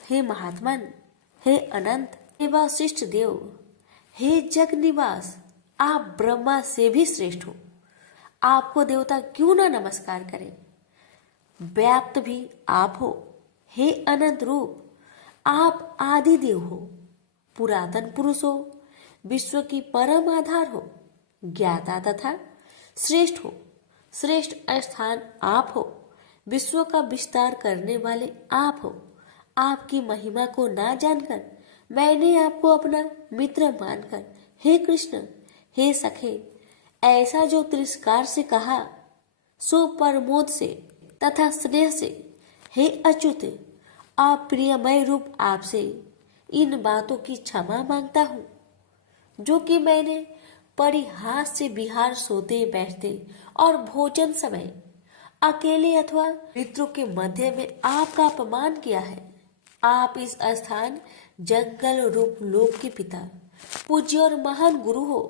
हे महात्मन, हे अनंत, हे वशिष्ठ देव, हे जग निवास, आप ब्रह्मा से भी श्रेष्ठ हो। आपको देवता क्यों न नमस्कार करें। व्याप्त भी आप हो। हे अनंत रूप, आप आदि देव हो, पुरातन पुरुष हो, विश्व की परम आधार हो, ज्ञाता तथा श्रेष्ठ हो। श्रेष्ठ स्थान आप हो, विश्व का विस्तार करने वाले आप हो। आपकी महिमा को ना जानकर मैंने आपको अपना मित्र मानकर हे कृष्ण, हे सखे, ऐसा जो तिरस्कार से कहा सो प्रमोद से तथा स्नेह से, हे अच्युत, अप्रियमय रूप आपसे इन बातों की क्षमा मांगता हूँ, जो कि मैंने परिहास से विहार सोते बैठते और भोजन समय अकेले अथवा मित्रों के मध्य में आपका अपमान किया है। आप इस स्थान जंगल रूप लोक के पिता, पूज्य और महान गुरु हो।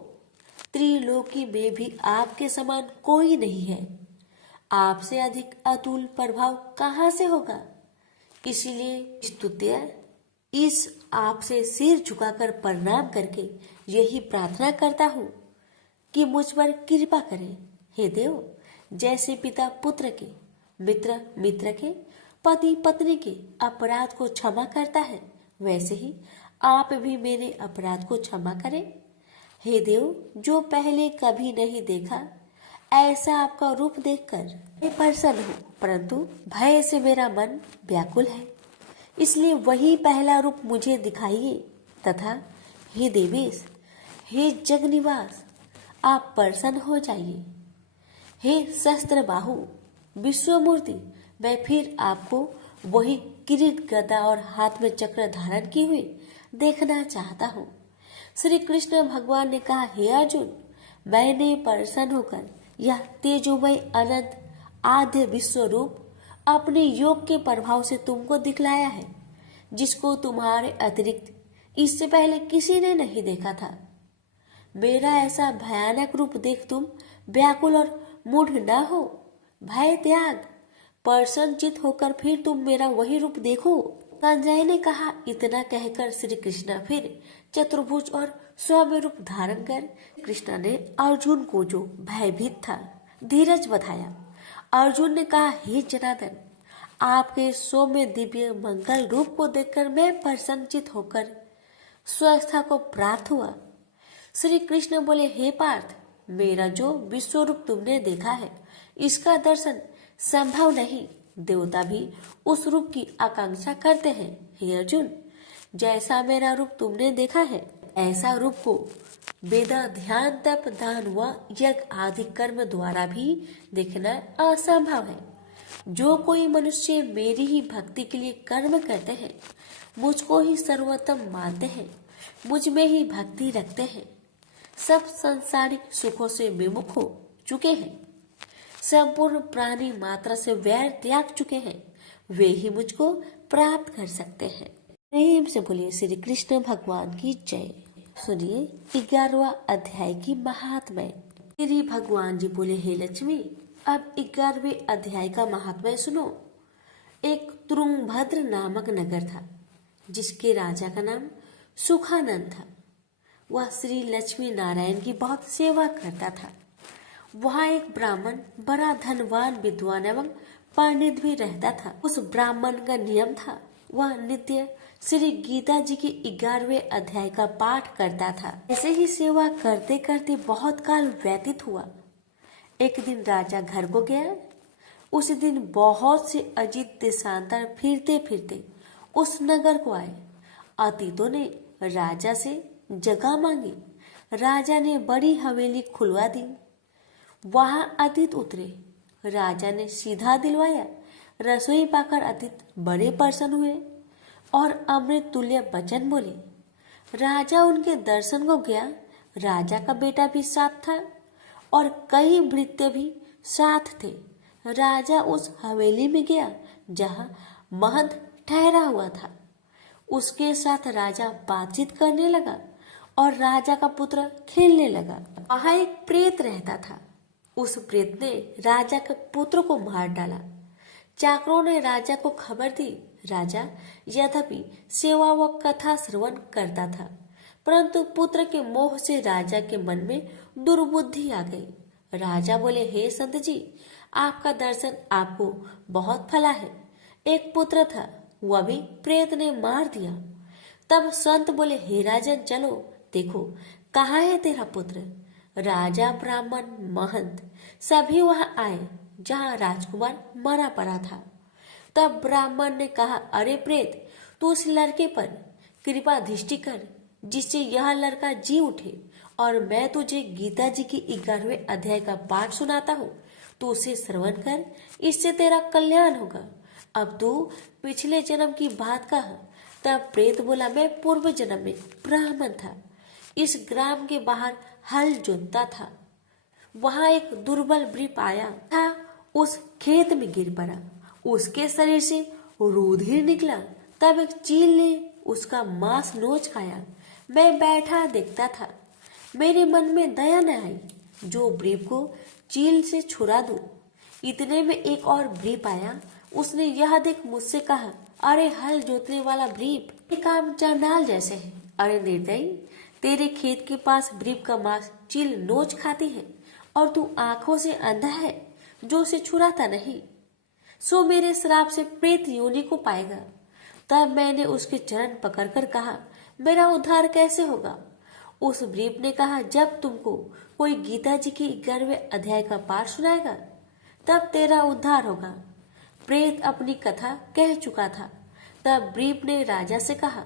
त्रिलोकी में भी आपके समान कोई नहीं है। आपसे अधिक अतुल प्रभाव कहाँ से होगा। इसलिए स्तुत्य इस आपसे सिर झुकाकर प्रणाम करके यही प्रार्थना करता हूँ कि मुझ पर कृपा करें। हे देव, जैसे पिता पुत्र के, मित्र मित्र के, पति पत्नी के अपराध को क्षमा करता है, वैसे ही आप भी मेरे अपराध को क्षमा करें। हे देव, जो पहले कभी नहीं देखा ऐसा आपका रूप देखकर मैं प्रसन्न हूँ, परंतु भय से मेरा मन व्याकुल है, इसलिए वही पहला रूप मुझे दिखाइए तथा हे देवेश, हे जगनिवास, आप प्रसन्न हो जाइए। हे शस्त्र बाहु विश्वमूर्ति, मैं फिर आपको वही किरीट गदा और हाथ में चक्र धारण किए हुए देखना चाहता हूँ। श्री कृष्ण भगवान ने कहा, हे अर्जुन, मैंने प्रसन्न होकर यह तेजोमय अनंत आद्य विश्व रूप अपने योग के प्रभाव से तुमको दिखलाया है, जिसको तुम्हारे अतिरिक्त इससे पहले किसी ने नहीं देखा था। मेरा ऐसा भयानक रूप देख तुम व्याकुल और मूढ़ न हो। भय त्याग, प्रसन्नचित होकर फिर तुम मेरा वही रूप देखो। संजय ने कहा, इतना कहकर श्री कृष्ण फिर चतुर्भुज और सौम्य रूप धारण कर कृष्ण ने अर्जुन को, जो भयभीत था, धीरज बधाया। अर्जुन ने कहा, हे जनार्दन, आपके सौम्य दिव्य मंगल रूप को देखकर मैं प्रसन्नचित होकर स्वस्थता को प्राप्त हुआ। श्री कृष्ण बोले, हे पार्थ, मेरा जो विश्व रूप तुमने देखा है, इसका दर्शन संभव नहीं। देवता भी उस रूप की आकांक्षा करते हैं। हे अर्जुन, जैसा मेरा रूप तुमने देखा है, ऐसा रूप को वेदा ध्यान तप दान व यज्ञ आदि कर्म द्वारा भी देखना असंभव है। जो कोई मनुष्य मेरी ही भक्ति के लिए कर्म करते हैं, मुझको ही सर्वोत्तम मानते हैं, मुझ में ही भक्ति रखते हैं, सब संसारिक सुखों से विमुख हो चुके हैं, संपूर्ण प्राणी मात्रा से वैर त्याग चुके हैं, वे ही मुझको प्राप्त कर सकते हैं। प्रेम से बोलिए श्री कृष्ण भगवान की जय। सुनिए 11वां अध्याय की महात्म्य। श्री भगवान जी बोले, हे लक्ष्मी, अब 11वें अध्याय का महात्म्य सुनो। एक तुरुंगभद्र नामक नगर था, जिसके राजा का नाम सुखानंद था। वह श्री लक्ष्मी नारायण की बहुत सेवा करता था। वहाँ एक ब्राह्मण बड़ा धनवान, विद्वान एवं पंडित भी रहता था। उस ब्राह्मण का नियम था, वह नित्य श्री गीता जी के 11वें अध्याय का पाठ करता था। ऐसे ही सेवा करते करते बहुत काल व्यतीत हुआ। एक दिन राजा घर को गया। उस दिन बहुत से अजीत देशांतर फिरते फिरते उस नगर को आए। अतीतों ने राजा से जगह मांगी। राजा ने बड़ी हवेली खुलवा दी। वहां अतीत उतरे। राजा ने सीधा दिलवाया। रसोई पाकर अतीत बड़े प्रसन्न हुए और अमृत तुल्य वचन बोले। राजा उनके दर्शन को गया। राजा का बेटा भी साथ था और कई भृत्य भी साथ थे। राजा उस हवेली में गया जहां महंत ठहरा हुआ था। उसके साथ राजा बातचीत करने लगा और राजा का पुत्र खेलने लगा। वहां एक प्रेत रहता था। उस प्रेत ने राजा के पुत्र को मार डाला। चाकरों ने राजा को खबर दी। राजा यद्यपि सेवा व कथा श्रवण करता था, परंतु पुत्र के मोह से राजा के मन में दुर्बुद्धि आ गई। राजा बोले, हे संत जी, आपका दर्शन आपको बहुत फला है। एक पुत्र था, वह भी प्रेत ने मार दिया। तब संत बोले, हे राजन, चलो देखो कहाँ है तेरा पुत्र। राजा, ब्राह्मण, महंत सभी वहां आए जहां राजकुमार मरा पड़ा था। तब ब्राह्मण ने कहा, अरे प्रेत, तू उस लड़के पर कृपा दृष्टि कर जिससे यह लड़का जी उठे और मैं तुझे गीता जी की 11वें अध्याय का पाठ सुनाता हूँ। तू उसे श्रवण कर, इससे तेरा कल्याण होगा। अब तू पिछले जन्म की बात कह। तब प्रेत बोला, मैं पूर्व जन्म में ब्राह्मण था। इस ग्राम के बाहर हल जोतता था। वहां एक दुर्बल वृक्ष आया था, उस खेत में गिर पड़ा। उसके शरीर से रुधिर निकला। तब एक चील ने उसका मांस नोच खाया। मैं बैठा देखता था। मेरे मन में दया न आई जो वृक्ष को चील से छुड़ा दूं। इतने में एक और वृक्ष आया। उसने यह देख मुझसे कहा, अरे हल जोतने वाला वृक्ष, ये काम चंडाल जैसे है। अरे निर्दयी, तेरे खेत के पास वृक्ष का मांस चील नोच खाती है और तू आंखों से अंधा है जो उसे छुड़ाता नहीं। सो मेरे श्राप से प्रेत योनि को पाएगा। तब मैंने उसके चरण पकड़कर कहा, मेरा उद्धार कैसे होगा? उस वृक्ष ने कहा, जब तुमको कोई गीता जी की 11वें अध्याय का पाठ सुनाएगा तब तेरा उद्धार होगा। प्रेत अपनी कथा कह चुका था। तब वृक्ष ने राजा से कहा,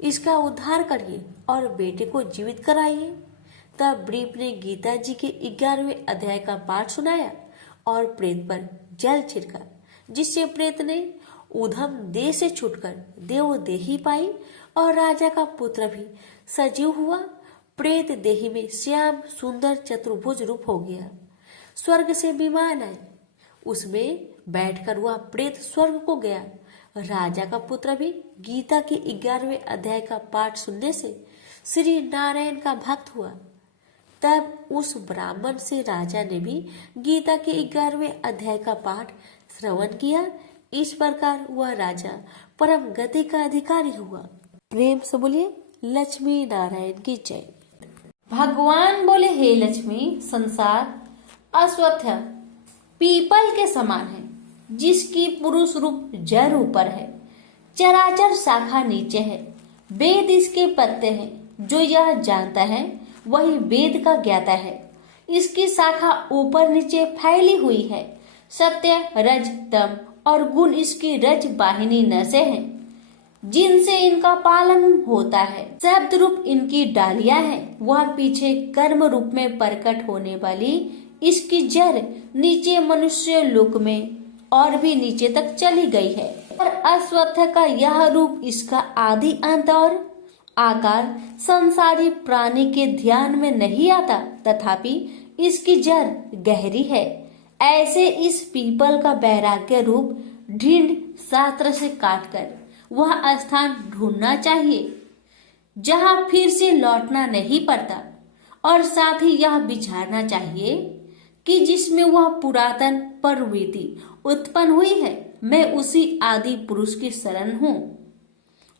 इसका उद्धार करिए और बेटे को जीवित कराइए। तब वृक्ष ने गीता जी के 11वें अध्याय का पाठ सुनाया और प्रेत पर जल छिड़का, जिससे प्रेत ने ऊधम देह से छूटकर देव देही पाई और राजा का पुत्र भी सजीव हुआ। प्रेत देही में श्याम सुंदर चतुर्भुज रूप हो गया। स्वर्ग से विमान आए, उसमें बैठकर वह प्रेत स्वर्ग को गया। राजा का पुत्र भी गीता के 11वें अध्याय का पाठ सुनने से श्री नारायण का भक्त हुआ। तब उस ब्राह्मण से राजा ने भी गीता के 11वें अध्याय का पाठ श्रवण किया। इस प्रकार वह राजा परम गति का अधिकारी हुआ। प्रेम से बोलिए लक्ष्मी नारायण की जय। भगवान बोले, हे लक्ष्मी, संसार अश्वत्थ पीपल के समान है, जिसकी पुरुष रूप जड़ ऊपर है, चराचर शाखा नीचे है। वेद इसके पत्ते हैं। जो यह जानता है वही वेद का ज्ञाता है। इसकी शाखा ऊपर नीचे फैली हुई है। सत्य, रज, तम और गुण इसकी रज वाहिनी नसें हैं, जिनसे इनका पालन होता है। शब्द रूप इनकी डालियां हैं। वह पीछे कर्म रूप में प्रकट होने वाली इसकी जड़ नीचे मनुष्य लोक में और भी नीचे तक चली गई है। और अश्वत्थ का यह रूप इसका आदि अंत और आकार संसारी प्राणी के ध्यान में नहीं आता, तथापि इसकी जड़ गहरी है। ऐसे इस पीपल का वैराग्य रूप ढींड शास्त्र से काटकर वह स्थान ढूंढना चाहिए जहां फिर से लौटना नहीं पड़ता, और साथ ही यह विचारना चाहिए कि जिसमें वह पुरातन प्रवृत्ति उत्पन्न हुई है, मैं उसी आदि पुरुष की शरण हूँ।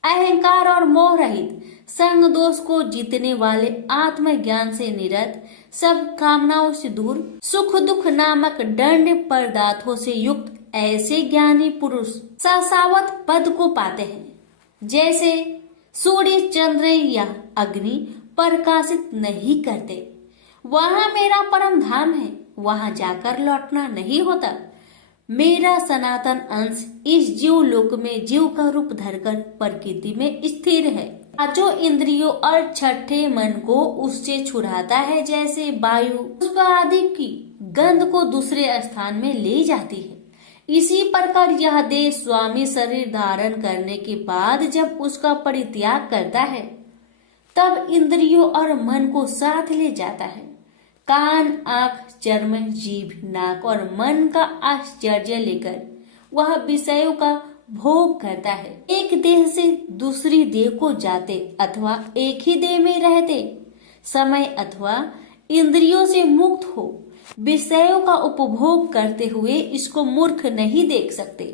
अहंकार और मोह रहित, संग दोष को जीतने वाले, आत्मज्ञान से निरत, सब कामनाओं से दूर, सुख दुख नामक दंड पदार्थों से युक्त ऐसे ज्ञानी पुरुष शाश्वत पद को पाते हैं। जैसे सूर्य चंद्र या अग्नि प्रकाशित नहीं करते, वहां मेरा परम धाम है, वहां जाकर लौटना नहीं होता। मेरा सनातन अंश इस जीव लोक में जीव का रूप धरकर प्रकृति में स्थिर है। पांचों इंद्रियों और छठे मन को उससे छुड़ाता है, जैसे वायु पुष्प आदि की गंध को दूसरे स्थान में ले जाती है। इसी प्रकार यह देह स्वामी शरीर धारण करने के बाद जब उसका परित्याग करता है, तब इंद्रियों और मन को साथ ले जाता है। कान, आंख, चर्म, जीभ, नाक और मन का आश्चर्य लेकर वह विषयों का भोग करता है। एक देह से दूसरी देह को जाते अथवा एक ही देह में रहते समय अथवा इंद्रियों से मुक्त हो विषयों का उपभोग करते हुए इसको मूर्ख नहीं देख सकते,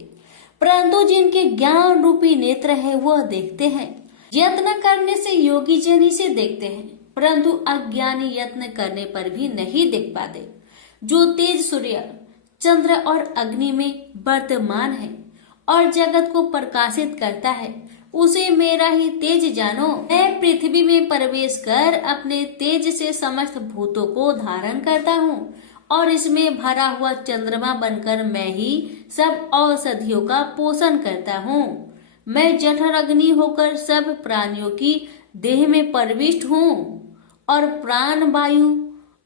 परंतु जिनके ज्ञान रूपी नेत्र है वह देखते हैं। यत्न करने से योगी जन इसे देखते हैं, परंतु अज्ञानी यत्न करने पर भी नहीं देख पाते। जो तेज सूर्य, चंद्र और अग्नि में वर्तमान है और जगत को प्रकाशित करता है, उसे मेरा ही तेज जानो। मैं पृथ्वी में प्रवेश कर अपने तेज से समस्त भूतों को धारण करता हूँ, और इसमें भरा हुआ चंद्रमा बनकर मैं ही सब औषधियों का पोषण करता हूँ। मैं जठर अग्नि होकर सब प्राणियों की देह में प्रविष्ट हूँ, और प्राण वायु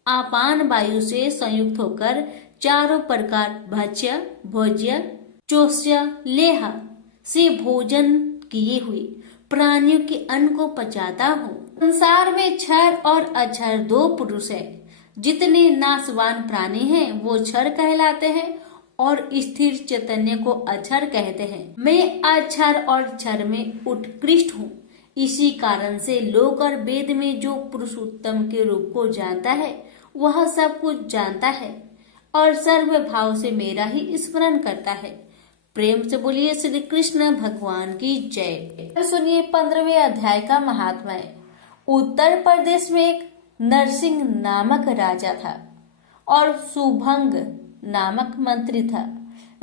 आपान वायु से संयुक्त होकर चारों प्रकार भक्ष्य, भोज्य, चोष्य, लेह से भोजन किए हुए प्राणियों के अन्न को पचाता हूँ। संसार में क्षर और अक्षर दो पुरुष है। जितने नाशवान प्राणी हैं वो क्षर कहलाते हैं और स्थिर चैतन्य को अक्षर कहते हैं। मैं अक्षर और क्षर में उत्कृष्ट हूँ। इसी कारण से लोक और वेद में जो पुरुषोत्तम के रूप को जानता है वह सब कुछ जानता है और सर्व भाव से मेरा ही स्मरण करता है। प्रेम से बोलिए श्री कृष्ण भगवान की जय। सुनिए 15वें अध्याय का महात्म्य। उत्तर प्रदेश में एक नरसिंह नामक राजा था और सुभंग नामक मंत्री था।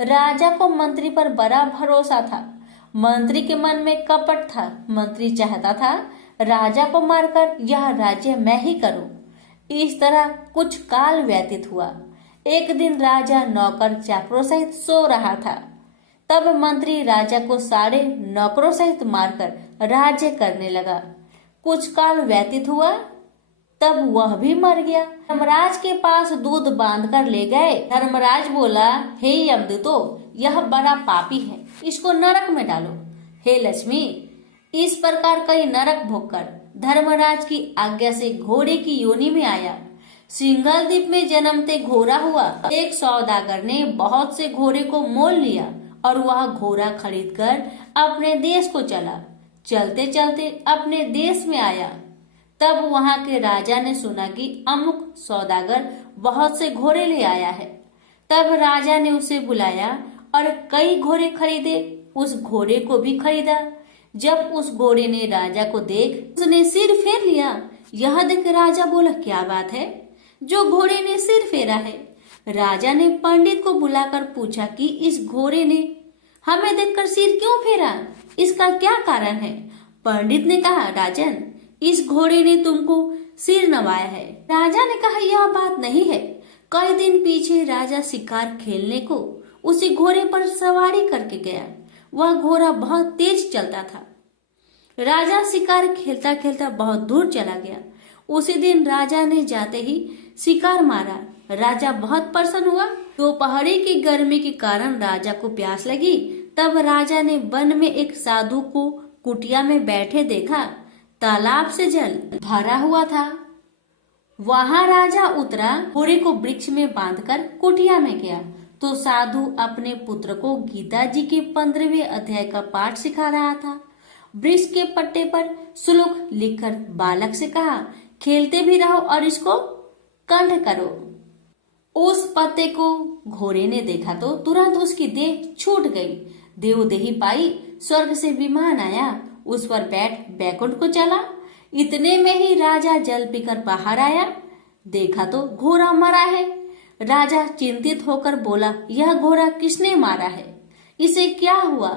राजा को मंत्री पर बड़ा भरोसा था। मंत्री के मन में कपट था। मंत्री चाहता था राजा को मारकर यह राज्य मैं ही करूं। इस तरह कुछ काल व्यतीत हुआ। एक दिन राजा नौकर चाकरों सहित सो रहा था। तब मंत्री राजा को सारे नौकरों सहित मारकर राज्य करने लगा। कुछ काल व्यतीत हुआ, तब वह भी मर गया। धर्मराज के पास दूध बांध कर ले गए। धर्मराज बोला, हे यमदूतो, यह बड़ा पापी है, इसको नरक में डालो। हे लक्ष्मी, इस प्रकार कई नरक भोगकर धर्मराज की आज्ञा से घोड़े की योनि में आया। सिंघल द्वीप में जन्मते घोड़ा हुआ। एक सौदागर ने बहुत से घोड़े को मोल लिया और वह घोड़ा खरीदकर अपने देश को चला। चलते चलते अपने देश में आया। तब वहां के राजा ने सुना कि अमुक सौदागर बहुत से घोड़े ले आया है। तब राजा ने उसे बुलाया और कई घोड़े खरीदे। उस घोड़े को भी खरीदा। जब उस घोड़े ने राजा को देख उसने सिर फेर लिया। यह देख राजा बोला, क्या बात है, जो घोड़े ने सिर फेरा है। राजा ने पंडित को बुलाकर पूछा कि इस घोड़े ने हमें देखकर सिर क्यों फेरा, इसका क्या कारण है। पंडित ने कहा, राजन, इस घोड़े ने तुमको सिर नवाया है। राजा ने कहा, यह बात नहीं है। कई दिन पीछे राजा शिकार खेलने को उसी घोड़े पर सवारी करके गया। वह घोड़ा बहुत तेज चलता था। राजा शिकार खेलता खेलता बहुत दूर चला गया। उसी दिन राजा ने जाते ही शिकार मारा। राजा बहुत प्रसन्न हुआ। दोपहरी की गर्मी के कारण राजा को प्यास लगी। तब राजा ने वन में एक साधु को कुटिया में बैठे देखा। तालाब से जल भरा हुआ था। वहां राजा उतरा, घोड़े को वृक्ष में बांधकर कुटिया में गया तो साधु अपने पुत्र को गीता जी के 15वें अध्याय का पाठ सिखा रहा था। वृक्ष के पट्टे पर श्लोक लिखकर बालक से कहा, खेलते भी रहो और इसको कंठ करो। उस पत्ते को घोड़े ने देखा तो तुरंत उसकी देह छूट गई। देवदेही पाई, स्वर्ग से विमान आया, उस पर बैठ बैकुंठ को चला। इतने में ही राजा जल पीकर बाहर आया, देखा तो घोड़ा मरा है। राजा चिंतित होकर बोला, यह घोड़ा किसने मारा है, इसे क्या हुआ?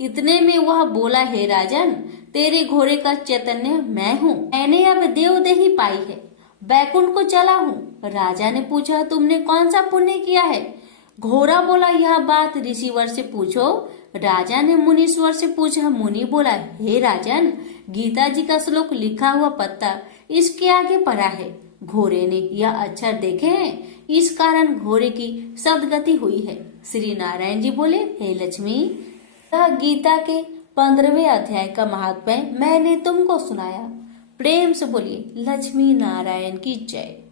इतने में वह बोला, हे राजन, तेरे घोड़े का चैतन्य मैं हूँ, मैंने अब देवदेही पाई है, बैकुंठ को चला हूँ। राजा ने पूछा, तुमने कौन सा पुण्य किया है? घोड़ा बोला, यह बात ऋषिवर से पूछो। राजा ने मुनीश्वर से पूछा। मुनि बोला, हे राजन, गीता जी का श्लोक लिखा हुआ पत्ता इसके आगे पड़ा है। घोड़े ने यह अक्षर देखे हैं, इस कारण घोड़े की सदगति हुई है। श्री नारायण जी बोले, हे लक्ष्मी, यह गीता के 15वें अध्याय का महात्म्य मैंने तुमको सुनाया। प्रेम से बोलिए लक्ष्मी नारायण की जय।